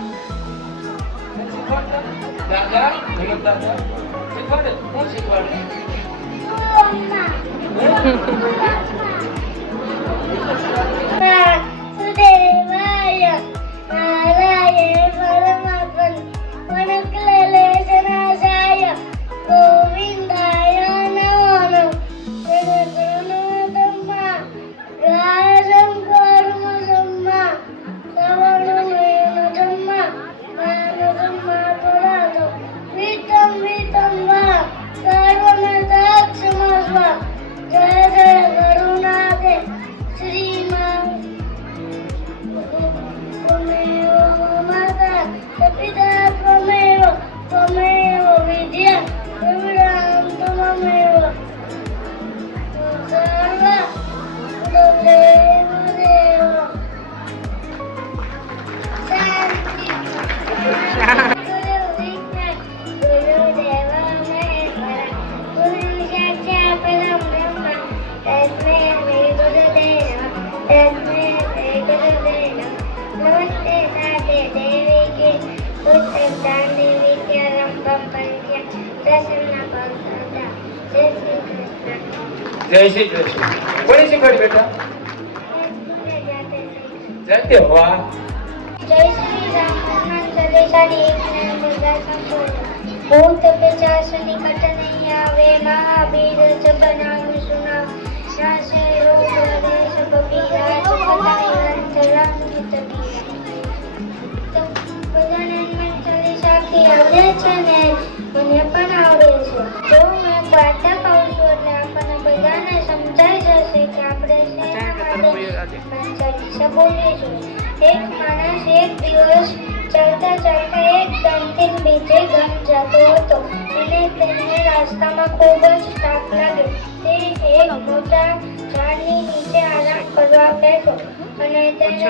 શીખવાડતા? દાદા? વિનોદ દાદા? શીખવાડે? કોણ શીખવાડે? અમ્મા વાસુદેવાય નારાયણ પરમાત્મન વનક્લેશનાશાય ગોવિંદાય નમો નમઃ જગન્નાથમ્મા ગાયશંકરમસમ્મા સવર્ણમેનજમ્મા માનસમ્મા પરાતો વિતમ વા સર્વમેધાક્ષમસ્વા. જય જય કરુણાદે શ્રીમાં ત્વમેવ માતા પિતા ત્વમેવ વિદ્યા વિવરામ ત્વમેવ સર્વ દેવ દેવ. શાંતિ. ગુરુ વિજ્ઞાન ગુરુદેવ મહેશ્વર ગુરુ સાક્ષાત પરમ બ્રહ્મ તસ્મૈ ગુરુદેવ નમસ્તે સાદે દેવી કી પુસ્તક દાંડી વિદ્યારંભમ પંચ્ય પ્રસન્ન ભક્તા. જય શ્રી કૃષ્ણ. જય શ્રી કૃષ્ણ. કોને શીખવાડ્યું બેટા? જાતે. વાહ. જય શ્રી રામ. હનુમાન ચાલીસાની એક બધા સંપૂર્ણ. ભૂત પિશાચ નિકટ નહીં આવે, મહાવીર જપનામ સુનામ. નાશે રોગ હરેશ પપીરા, સુખદાય અંતરાત્મિ તપીરા. તો બધાને હનુમાન ચાલીસા આખી આવડે છે ને મને પણ આવડે છે. જો હું વાર્તા કહું છું એટલે આપણને બધાને સમજાઈ જશે કે આપણે શેના માટે હનુમાન ચાલીસા બોલીએ છીએ. એક માણસ એક દિવસ ચાલતા ચાલતા એક ગામથી બીજે ગામ જતો હતો અને તેને રસ્તામાં ખૂબ જ થાક લાગ્યો. તે એક મોટા ઝાડની નીચે આરામ કરતો ચાલવા બેઠો અને તેને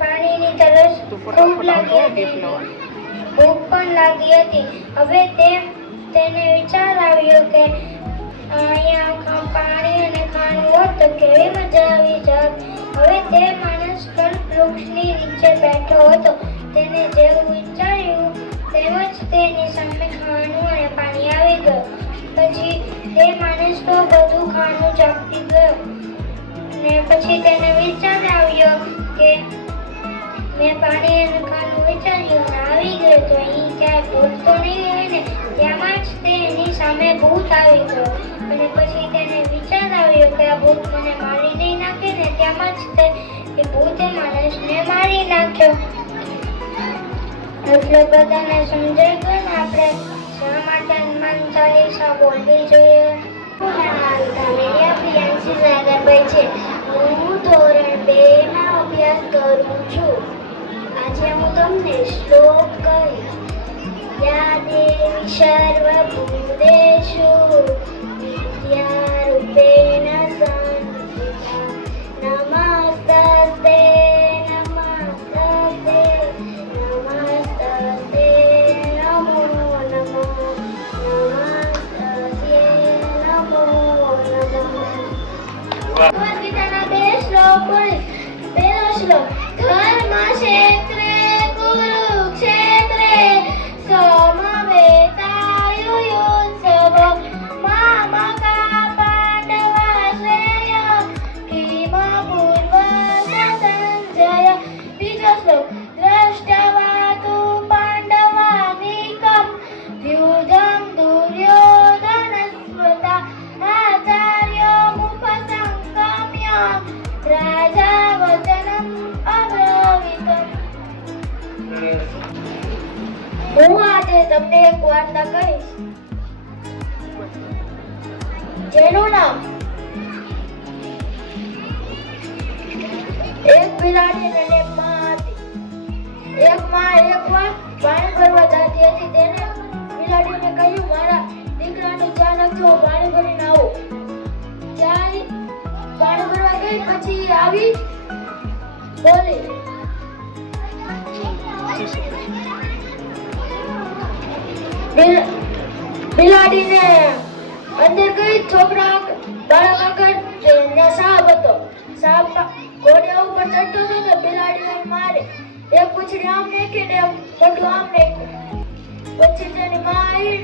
પાણીની તરસ ખૂબ લાગી હતી. ભૂખ પણ લાગી હતી. હવે તેને વિચાર આવ્યો કે અહીંયા પાણી અને ખાવાનું હોત તો કેવી મજા આવી જાત. હવે તે માણસ પણ વૃક્ષની નીચે બેઠો હતો. તેને જેવું વિચાર્યું તેમજ તેની સામે ખાવાનું અને પાણી આવી ગયું. પછી તે માણસ તો બધું ખાવાનું ચાખતી ગયો ને પછી તેને વિચાર આવ્યો કે મેં પાણી અને ખાવાનું વિચાર્યું અને આવી ગયું તો અહીં ક્યાંય ભૂત તો નહીં હોય ને. ત્યાંમાં જ તેની સામે ભૂત આવી ગયો અને પછી તેને વિચાર આવ્યો કે આ ભૂત મને મારી નહીં નાખે ને. ત્યાંમાં જ એ ભૂતે માણસને મારી નાખ્યો. એટલે બધાને સમજાઈ ગયું ને આપણે શા માટે હનુમાન ચાલીસા બોલવી જોઈએ. હું ધોરણ 2 માં અભ્યાસ કરું છું. આજે હું તમને શ્લોક કહીશ. યા દેવી સર્વભૂતેષુ વિદ્યારૂપેણ સંસ્થિતા નમસ્તે નમસ્તે નમસ્તે નમો નમઃ નમસ્તે નમો નમઃ. ભગવદ ગીતાના 2 શ્લોક બોલીશ. પહેલો શ્લોક ધર્મ ક્ષેત્રે કુરુક્ષેત્રે સમવેતાયુયુત્સવ મામકા પાંડવા શ્રેય કિમ પૂર્વ સંજય. બીજો શ્લોક દ્રષ્ટવા તુ પાંડવાનિકમ દ્યુધમ દુર્યોધન સ્મૃતા આચાર્યમુપસંગમ્ય રાજા વચનમ અબ્રવીતમ. હું આજે તમને એક વાર્તા કહીશ જેનું નામ એક બિલાડી અને એક માં હતી. એક માં એકવાર પાણી ભરવા જતી હતી. તેને બિલાડીને કહ્યું મારા દીકરાનું ધ્યાન રાખજો, હું પાણી ભરીને આવું. ત્યારે પાણી ભરવા ગઈ પછી આવી બોલી બિલાડીને અંદર ગઈ. છોકરા બાળક આગળ સાપ હતો. સાપ ઘોડિયા ઉપર ચડતો હતો તો બિલાડીને મારે. એક પૂંછડી આમ નાખી ને મોઢું આમ નાખ્યું. પછી તેની માં આવી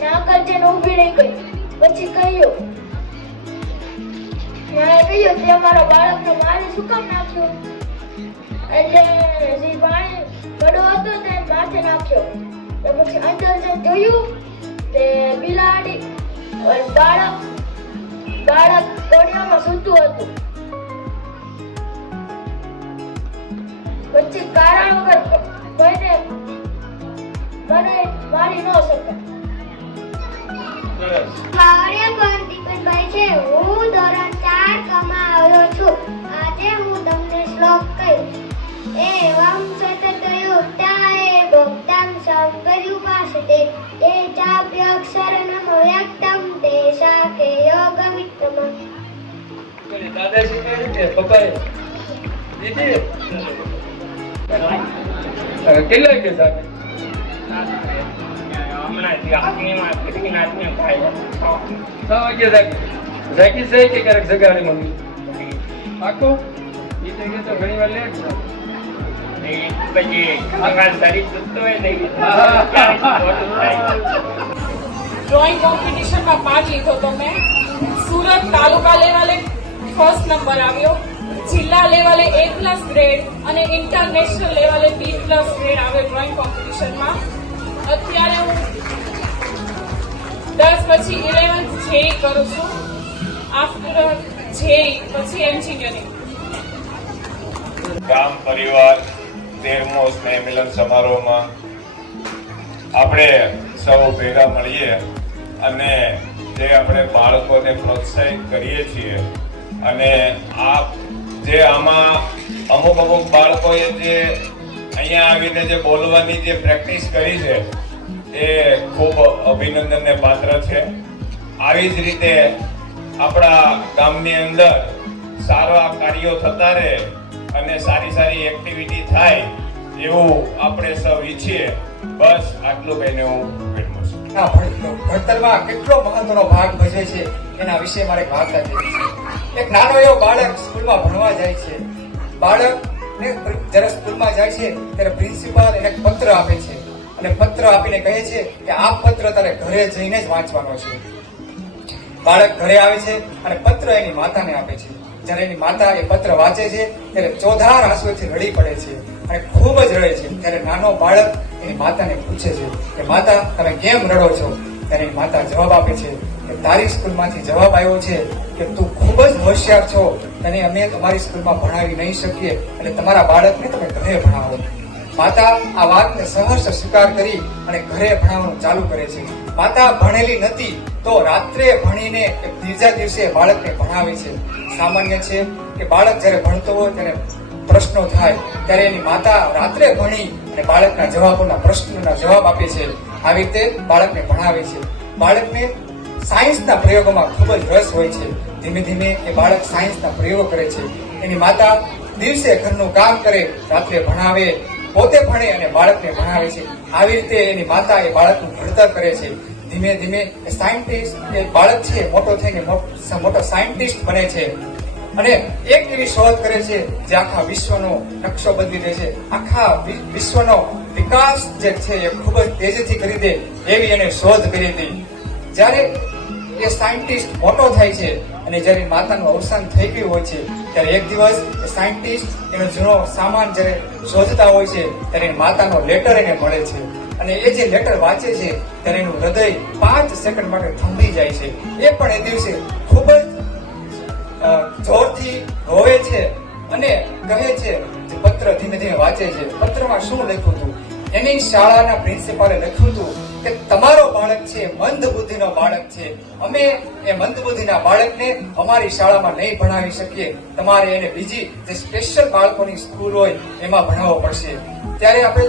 ને આગળ જઈને ઊભી રહી ગઈ. પછી કહ્યું તે મારા બાળકને મારી શું કામ નાખ્યો? એટલે જે પાણી પડો હતો તે માથે નાખ્યો. પછી અંદર જઈને જોયું તે બિલાડી બાળક ઘોડિયામાં સૂતું હતું. પછી કારણ વગર કોઈને મારી ન શકાય. મારું દીપકભાઈ છે. હું ધોરણ 4 માં આવ્યો છું. આજે હું તમને શ્લોક કહીશ. એવં સતતયુક્તાએ ભક્તાં સંપર્યુપાસતે તે ચાપ્યક્ષરણમ વ્યક્તમ તેષા કે યોગમિત્તમ. દાદાજી કહે છે પપ્પાએ દીદી કેટલા કે સાહેબ જાગી જાય કે ક્યારેક જગાડે મમ્મી આખું એ તો ઘણી વાર લેટ ડ્રોઈંગ કોમ્પિટિશનમાં ભાગ લીધો તો મેં સુરત તાલુકા લેવલે ફર્સ્ટ નંબર આવ્યો. જિલ્લા લેવલે A+ ગ્રેડ અને ઇન્ટરનેશનલ લેવલે B+ ગ્રેડ આવ્યો ડ્રોઈંગ કોમ્પિટિશનમાં. અત્યારે હું 10 પછી 11th JEE કરું છું. આફ્ટર JEE પછી એન્જિનિયરિંગ. ગામ પરિવાર 13મો સ્નેહ મિલન સમારોહમાં આપણે સૌ ભેગા મળીએ અને જે આપણે બાળકોને પ્રોત્સાહિત કરીએ છીએ અને જે આમાં અમુક બાળકોએ જે અહીંયા આવીને જે બોલવાની જે પ્રેક્ટિસ કરી છે એ ખૂબ અભિનંદનને પાત્ર છે. આવી જ રીતે આપણા ગામની અંદર સારા કાર્યો થતા રહે અને સારી સારી એક્ટિવિટી થાય એવું આપણે સૌ ઈચ્છીએ. બસ આટલું કહીને હું વિરમું છું. ભણતરમાં કેટલો મહત્વનો ભાગ ભજવે છે એના વિશે મારે વાર્તા કહેવી છે. એક નાનો એવો બાળક સ્કૂલમાં ભણવા જાય છે. બાળકને જ્યારે સ્કૂલમાં જાય છે ત્યારે પ્રિન્સિપાલ એને એક પત્ર આપે છે અને પત્ર આપીને કહે છે કે આ પત્ર તારે ઘરે જઈને જ વાંચવાનો છે. બાળક ઘરે આવે છે અને પત્ર એની માતાને આપે છે. જ્યારે એની માતા એ પત્ર વાંચે છે ત્યારે ચોધાર આંસુઓથી રડી પડે છે અને ખૂબ જ રડે છે. ત્યારે નાનો બાળક એની માતાને પૂછે છે કે માતા તમે કેમ રડો છો? ત્યારે એની માતા જવાબ આપે છે કે તારી સ્કૂલમાંથી જવાબ આવ્યો છે કે તું ખૂબ જ હોશિયાર છો, તને અમે તમારી સ્કૂલમાં ભણાવી નહીં શકીએ એટલે તમારા બાળકને તમે ઘરે ભણાવો. માતા આ વાતને સહર્ષ સ્વીકાર કરી અને ઘરે ભણાવવાનું ચાલુ કરે છે. માતા ભણેલી નથી તો રાત્રે ભણીને બીજા દિવસે બાળકને ભણાવે છે. સામાન્ય છે કે બાળક જ્યારે ભણતો હોય ત્યારે પ્રશ્નો થાય ત્યારે એની માતા રાત્રે ભણી અને બાળકના જવાબોના પ્રશ્નોના જવાબ આપે છે. આવી રીતે બાળકને ભણાવે છે. બાળકને સાયન્સના પ્રયોગોમાં ખૂબ જ રસ હોય છે. ધીમે ધીમે એ બાળક સાયન્સના પ્રયોગો કરે છે. એની માતા દિવસે ઘરનું કામ કરે, રાત્રે ભણાવે, પોતે ભણે અને બાળકને ભણાવે છે. આવી રીતે એની માતા એ બાળકનું ઘડતર કરે છે. ધીમે ધીમે સાયન્ટિસ્ટ એ બાળક છે મોટો થઈને મોટો સાયન્ટિસ્ટ બને છે અને એક એવી શોધ કરે છે જે આખા વિશ્વનો નકશો બદલી દે છે. આખા વિશ્વનો વિકાસ જે છે એ ખૂબ જ તેજીથી કરી દે એવી એને શોધ કરી હતી. જ્યારે એ સાયન્ટિસ્ટ મોટો થાય છે અને જ્યારે માતાનું અવસાન થઈ ગયું હોય છે ત્યારે એક દિવસ એ સાયન્ટિસ્ટ એનો જૂનો સામાન જ્યારે શોધતા હોય છે ત્યારે એની માતાનો લેટર એને મળે છે અને એ જે લેટર વાંચે છે ત્યારે એનું હૃદય 5 સેકન્ડ માટે થંભી જાય છે. એ પણ એ દિવસે ખૂબ જ જોરથી રોવે છે અને કહે છે જે પત્ર ધીમે ધીમે વાંચે છે. પત્રમાં શું લખ્યું હતું? એની શાળાના પ્રિન્સિપાલે લખ્યું હતું કે તમારો બાળક છે મંદ બુદ્ધિનો બાળક છે, અમે એ મંદ બુદ્ધિના બાળકને અમારી શાળામાં નહીં ભણાવી શકીએ, તમારે એને બીજી જે સ્પેશિયલ બાળકોની સ્કૂલ હોય એમાં ભણાવવો પડશે. ત્યારે આપણે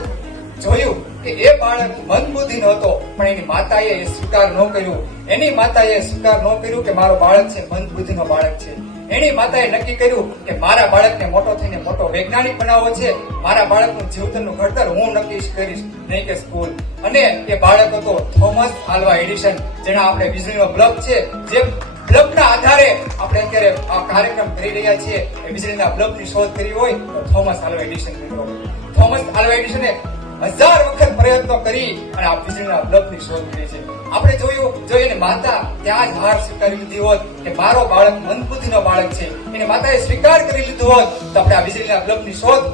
જોયું કે એ બાળક મંદ બુદ્ધિનો હતો પણ એની માતાએ એ સ્વીકાર ન કર્યું. એની માતાએ સ્વીકાર ન કર્યું કે મારો બાળક છે મંદ બુદ્ધિનો બાળક છે. એની માતાએ નક્કી કર્યું કે મારા બાળકને મોટો થઈને મોટો વૈજ્ઞાનિક બનાવવો છે, મારા બાળકનું જીવનનું ઘડતર હું નક્કી કરીશ, નહીં કે સ્કૂલ. અને એ બાળક હતો થોમસ આલ્વા એડિશન, જેના આપણે વીજળીનો બલ્બ છે જે બલ્બના આધારે આપણે અત્યારે આ કાર્યક્રમ કરી રહ્યા છીએ. એ વીજળીના બલ્બની શોધ કરી હોય તો થોમસ આલ્વા એડિશન કર્યો. થોમસ આલ્વા એડિશને 1000 વખત પ્રયત્નો કરી અને આ વીજળીના બલ્બની શોધ કરી છે. આપણે જોયું જો એને માતા ત્યાં જ હાર સ્વીકારી લીધી હોત કે મારો બાળક મંદબુદ્ધિનો બાળક છે, એને માતાએ સ્વીકાર કરી લીધું હોત તો આપણે આ વીજળીના બલ્બની શોધ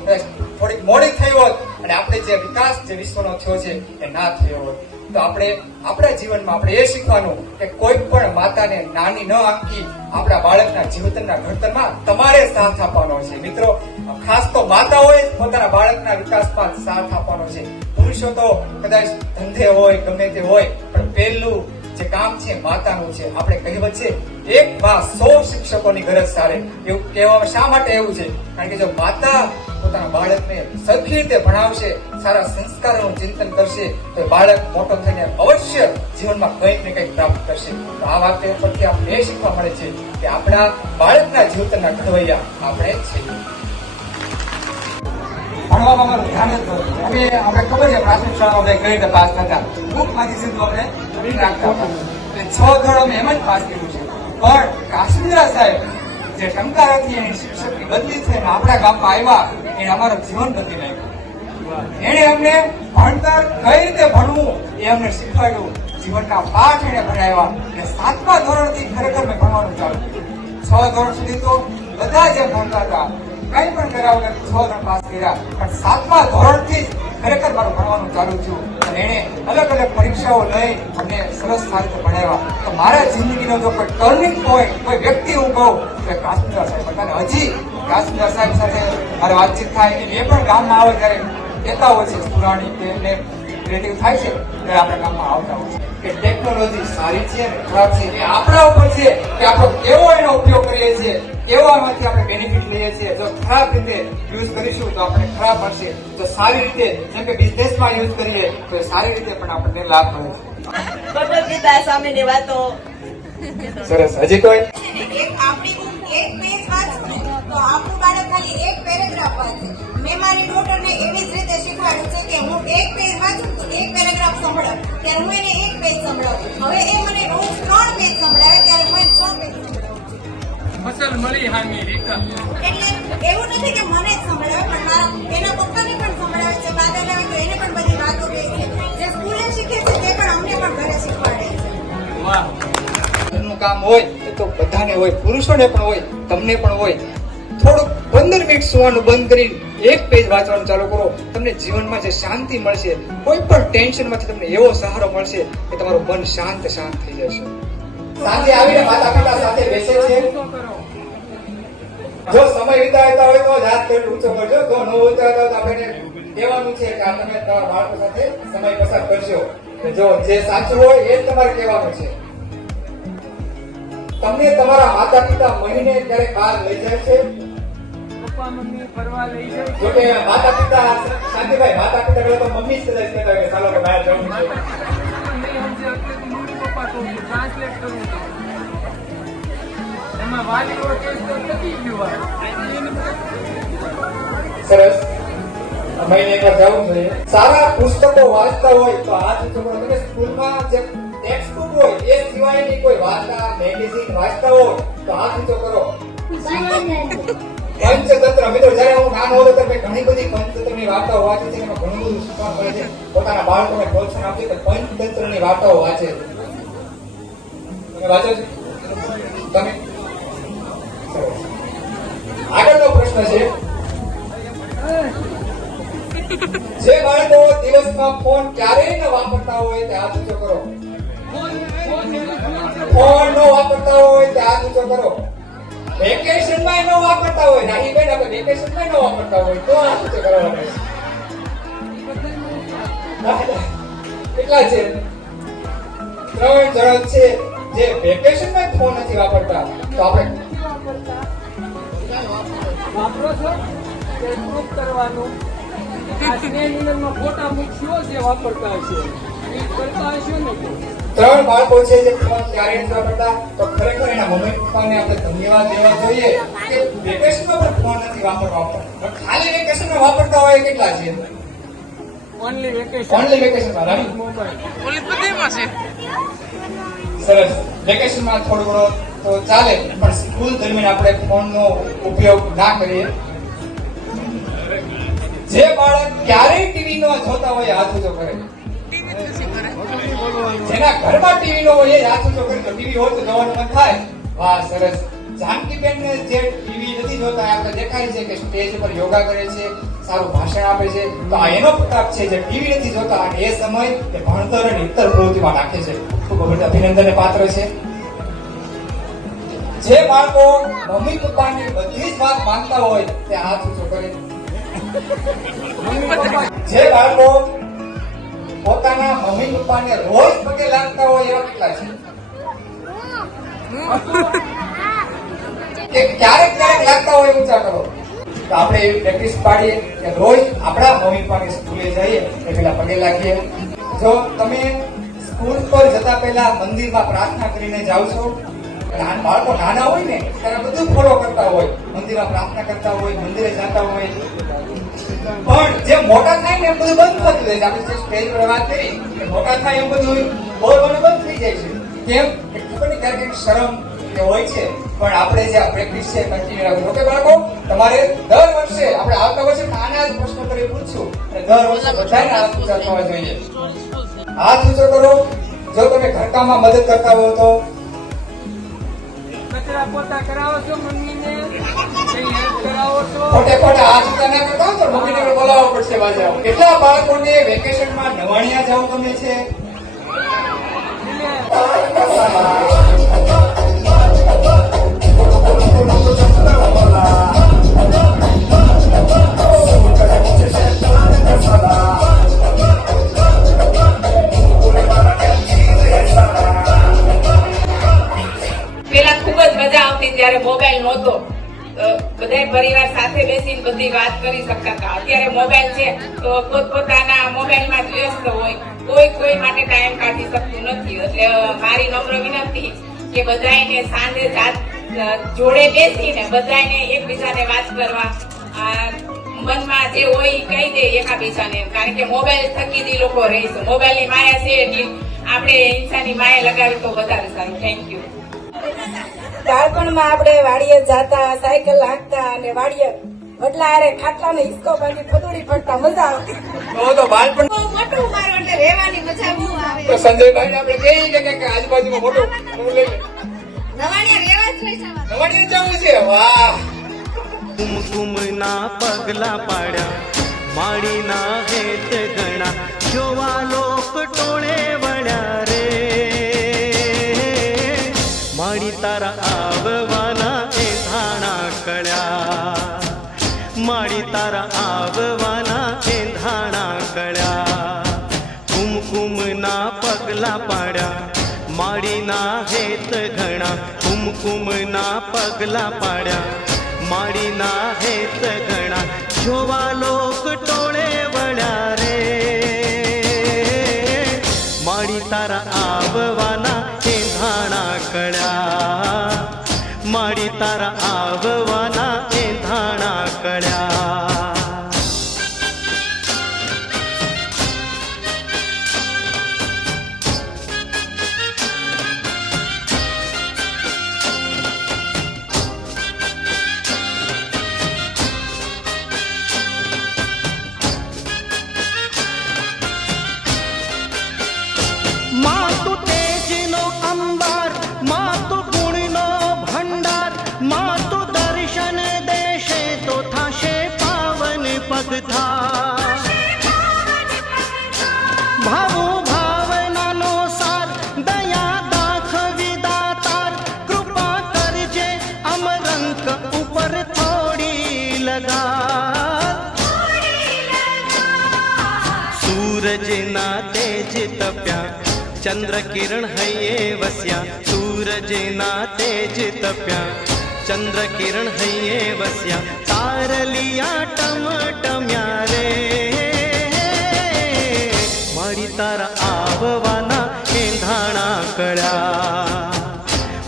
થોડીક મોડી થઈ હોત અને આપણે જે વિકાસ જે વિશ્વનો થયો છે એ ના થયો હોત. તો આપણે આપણા જીવનમાં આપણે એ શીખવાનું કે કોઈ પણ માતાને નાની ન આંકી આપણા બાળકના જીવનના ઘડતરમાં તમારે સાથ આપવાનો છે. મિત્રો, ખાસ તો માતાઓએ પોતાના બાળકના વિકાસમાં સાથ આપવાનો છે. પુરુષો તો કદાચ ધંધે હોય ગમે તે હોય પણ પહેલું જે કામ છે માતાનું છે. આપણે કહેવત છે એક માં 100 શિક્ષકોની ગરજ સારે, એવું કહેવામાં શા માટે એવું છે? કારણ કે જો માતા પોતાના બાળકને સરખી રીતે ભણાવશે, સારા સંસ્કારોનું ચિંતન કરશે તો બાળક મોટો થઈને અવશ્ય જીવનમાં કંઈક ને કંઈક પ્રાપ્ત કરશે. તો આ વાત પરથી આપણે એ શીખવા મળે છે કે આપણા બાળકના જીવનના ઘડવૈયા આપણે છીએ. ભણવામાં અમારું ધ્યાન જ નહોતું. અમે આપણે ખબર છે પ્રાથમિક શાળામાં કઈ રીતે પાસ થતા, બુકમાંથી સીધું આપણે રીડ રાખતા હતા. એટલે 6 ધોરણ અમે એમ જ પાસ કર્યું છે. પણ કાશ્મીરા સાહેબ જે ટંકારાથી એની શિક્ષકની બદલી થઈને આપણા ગામમાં આવ્યા એને અમારું જીવન બદલી નાખ્યું. એને અમને ભણતર કઈ રીતે ભણવું એ અમને શીખવાડ્યું. જીવનના પાઠ એને ભણાવ્યા અને 7મા ધોરણથી ખરેખર મેં ભણવાનું ચાલુ કર્યું. 6 ધોરણ સુધી તો બધા જે ભણતા હતા કઈ પણ કર્યા વગર 6 ધોરણ પાસ કર્યા, પણ 7મા ધોરણથી ખરેખર મારું ભણવાનું ચાલુ થયું અને એને અલગ અલગ પરીક્ષાઓ લઈ અને સરસ રીતે ભણાવ્યા. તો મારા જિંદગીનો જો કોઈ ટર્નિંગ પોઈન્ટ કોઈ વ્યક્તિ હું કહું તો કાશ્મીરા સાહેબ હતા. હજી કાશ્મીરા સાહેબ સાથે મારે વાતચીત થાય એ પણ ગામમાં આવે ત્યારે કહેતા હોય છે પુરાણી કે એમને ક્રિએટિવ થાય છે ત્યારે આપણા ગામમાં આવતા હોય છે કે ટેકનોલોજી સારી છે અને ખરાબ છે એ આપણા ઉપર છે કે આપણે કેવો એનો ઉપયોગ કરીએ છીએ, કેવામાંથી આપણે બેનિફિટ લઈએ છીએ. જો ખરાબ રીતે યુઝ કરીશું તો આપણે ખરાબ મળશે, જો સારી રીતે જેમ કે બિઝનેસમાં યુઝ કરીએ તો સારી રીતે પણ આપણને લાભ મળે છે. ભગવદ ગીતા સ્વામીની વાતો સરસ. હજી કોઈ એક આપણી એક પેજ વાંચો તો આપણું બાળક ખાલી એક પેરેગ્રાફ વાંચે. મેં મારી ડોટરને એવી જ રીતે શીખવાડ્યું છે કે હું એક પેજ વાંચું તો એક પેરેગ્રાફ સંભળાવું, ત્યારે હું એને એક પેજ સંભળાવું. હવે એ મને રોજ 3 પેજ સંભળાવે, ત્યારે હું એને 6 પેજ સંભળાવું. ફસલ મળી હામી રીકા. એટલે એવું નથી કે મને જ સંભળાવે, પણ મારા એના પપ્પાને પણ સંભળાવે છે, દાદાને આવે તો એને પણ બધી વાતો કહે છે. જે સ્કૂલે શીખે છે તે પણ અમને પણ ઘરે શીખવાડે છે. વાહ. ઘરનું કામ હોય એ તો બધાને હોય, પુરુષોને પણ હોય, તમને પણ હોય. થોડુંક 15 મિનિટ સુવાનું બંધ કરીને એક પેજ વાંચવાનું ચાલુ કરો, તમને જીવનમાં જે શાંતિ મળશે, કોઈ પણ ટેન્શનમાંથી તમને એવો સહારો મળશે કે તમારું મન શાંત થઈ જશે. સાંજે આવીને માતા પિતા સાથે બેસે છે. જો સમય વિતાવતા હોય તો હાથ પેટ ઊંચો કરજો, જો ન વિતાવતા હોય તો આપણે કહેવાનું છે કે આ તમે તમારા બાળકો સાથે સમય પસાર કરશો. જો જે સાચું હોય એ જ તમારે કહેવાનું છે. તમને તમારા માતા પિતા મહિને ક્યારેક બહાર લઈ જાય છે? પપ્પા મમ્મી ફરવા લઈ જાય. જોકે માતા પિતા શાંતિભાઈ, માતા પિતા પહેલા તો મમ્મી જ કદાચ કહેતા હોય કે ચાલો કે બહાર જવું છે. નહીં સમજે એટલે તો મમ્મી પપ્પા કહું છું, ટ્રાન્સલેટ કરું છું. એમાં વાલીઓ કે તો નથી ગયું. સરસ. મહિને એકવાર જવું જોઈએ. સારા પુસ્તકો વાંચતા હોય તો આ પુસ્તકો તમે સ્કૂલમાં જે ટેક્સ્ટ બુક હોય એ સિવાયની કોઈ વાર્તા મેગેઝિન વાંચતા હોય તો આ ચીજો કરો. પંચતંત્ર મિત્રો, જયારે હું નાનો હતો ત્યારે ઘણી બધી પંચતંત્રની વાર્તાઓ વાંચી છે, એમાં ઘણું બધું શીખવા મળે છે. પોતાના બાળકોને પ્રોત્સાહન આપે કે પંચતંત્રની વાર્તાઓ વાંચે. તમે વાંચો છો? તમે? આગળનો પ્રશ્ન છે, જે બાળકો દિવસમાં ફોન ક્યારેય ન વાપરતા હોય તે હાથ ઊંચો કરો. ફોન ન વાપરતા હોય તે હાથ ઊંચો કરો. વેકેશનમાં ન વાપરતા હોય, નાની બેન આપણે વેકેશનમાં ન વાપરતા હોય તો હાથ ઊંચો કરવાનો છે. કેટલા છે? 3 જણ છે જે વેકેશનમાં ફોન નથી વાપરતા. તો આપણે વાપરો છો તે પ્રૂફ કરવાનું. આ સ્નેહ મિલનમાં ફોટા મૂકશો જે વાપરતા હશે એ કરતા હશો ને. 3 બાળકો છે જે ફોન ક્યારેય નથી વાપરતા, તો ખરેખર એના મમ્મી પપ્પાને આપણે ધન્યવાદ દેવા જોઈએ કે વેકેશનમાં પણ ફોન નથી વાપરવા. પણ ખાલી વેકેશનમાં વાપરતા હોય કેટલા છે? Only vacation. ઓનલી વેકેશનમાં રાઈટ. મોબાઈલ. સરસ. વેકેશનમાં થોડું ઘણો તો ચાલે, પણ સ્કૂલ દરમિયાન આપણે ફોનનો ઉપયોગ ના કરીએ. જે બાળક ક્યારેય ટીવી ન જોતા હોય હાથ ઊંચો કરે. જેના ઘરમાં ટીવી ન હોય એ હાથ ઊંચો કરે. તો ટીવી હોય તો જવાનું મન થાય. વાહ, સરસ. જાનકીબેન જે ટીવી નથી જોતા, આપણે દેખાય છે કે સ્ટેજ પર યોગા કરે છે, સારું ભાષણ આપે છે, તો આ એનો પ્રતાપ છે જે ટીવી નથી જોતા અને એ સમય એ ભણતર અને ઇતર પ્રવૃત્તિમાં નાખે છે. ખૂબ અભિનંદનને પાત્ર છે. જે બાળકો મમ્મી પપ્પાની બધી જ વાત માનતા હોય તે હાથ ઊંચો કરે. જે બાળકો પોતાના મમ્મી પપ્પાને રોજ પગે લાગતા હોય એવા કેટલા છે? કે ક્યારેક લાગતા હોય ઊંચા કરો. તો આપણે એવી પ્રેક્ટિસ પાડીએ કે રોજ આપણા મમ્મી પપ્પાની સ્કૂલે જઈએ એ પેલા પગે લાગીએ. જો તમે સ્કૂલ પર જતા પહેલા મંદિરમાં પ્રાર્થના કરીને જાઓ છો, બાળકો નાના હોય ને ત્યારે બધું ફોલો કરતા હોય, મંદિરમાં પ્રાર્થના કરતા હોય, મંદિરે જતા હોય. પણ જે મોટા થાય ને એમ બધું બંધ થતું જાય છે. આપણે સ્ટેજ પર વાત કરી કે મોટા થાય એમ બધું બોલવાનું બંધ થઈ જાય છે. કેમ? કે ખબર નહીં, ક્યારેક શરમ એ હોય છે. પણ આપણે જે આ પ્રેક્ટિસ છે કન્ટિન્યુ રાખવું. ઓકે બાળકો, તમારે દર વર્ષે આપણે આવતા વર્ષે આના જ પ્રશ્ન કરી પૂછશું અને દર વર્ષે બધાને હાથ ઊંચા થવા જોઈએ. હાથ ઊંચો કરો. જો તમે ઘરકામમાં મદદ કરતા હો તો કચરા પોતા કરાવો છો મમ્મીને, કઈ હેલ્પ કરાવો છો. ખોટે ખોટા હાથ ઊંચા ના કરતા હો તો મમ્મીને બોલાવવો પડશે પાછા. કેટલા બાળકોને વેકેશનમાં નવાણિયા જવું ગમે છે? પેલા ખૂબ જ મજા આવતી ત્યારે મોબાઈલ નહોતો, બધા પરિવાર સાથે બેસીને બધી વાત કરી શકતા હતા. અત્યારે મોબાઈલ છે તો પોતપોતાના મોબાઈલમાં જ વ્યસ્ત હોય, કોઈ માટે ટાઈમ કાઢી શકતું નથી. એટલે મારી નમ્ર વિનંતી કે બધાને સાંજે જોડે બેસીને બધાને એક એકબીજાને વાત કરવા, મનમાં જે હોય એ કહી દે એકાબીજાને, કારણ કે મોબાઈલ થકી જ ઈ લોકો રહે છે. મોબાઈલની માયા છે એટલે આપણે હિંસાની માયા લગાવી તો વધારે સારું. Thank you. બાળપણમાં આપણે વાડીએ જાતા, સાયકલ હાંકતા અને વાડીએ વડલા હારે ખાટલાને હિસકો બાંધી પદુડી પડતા મજા આવતી. તો બાળપણ બહુ મોટું મારું એટલે રહેવાની મજા બહુ આવે. તો સંજયભાઈ આપણે કહીએ કે કંઈક આજુબાજુમાં મોટું હું લઈ લે. નવાણિયા રહેવા જ રહી જવાનું. નવાણીએ જવું છે. વાહ. કુમકુમના પગલા પાડ્યા, માળીના હેત ગણા, જોવા લોક ટોળે વળ્યા રે. માળી તારા આવવાના એ ધાણા કળ્યા, માળી તારા આવવાના એ ધાણા કળ્યા. કુમકુમના પગલા પાડ્યા, માળીના હેત ઘણા, કુમકુમના પગલા પાડ્યા, માળીના હેત ઘણા, જોવા લોક ટોળે વળ્યા રે. માળી તારા આવવાના એ ધાણા કળ્યા, માળી તારા આવવાના એ ધાણા કળ્યા. માતુ તેજનો અંબાર, માતુ ગુણનો ભંડાર, માતુ દર્શન દેશે તો થાશે પાવન પગથાર. ભાવો ભાવનાનો સાર, દયા દાખવી દાતાર, કૃપા કરજે અમરંક ઉપર થોડી લગાર. સૂરજના તેજ તપ્યા, ચંદ્ર કિરણ હૈયે વસ્યા, સૂરજના તેજ તપ્યા, ચંદ્ર કિરણ હૈયે વસ્યા, તારલિયા ટમટમ્યા રે. માળી તારા આવવાના એ ધાણા કળ્યા,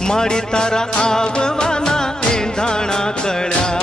માળી તારા આવવાના એ ધાણા કળ્યા.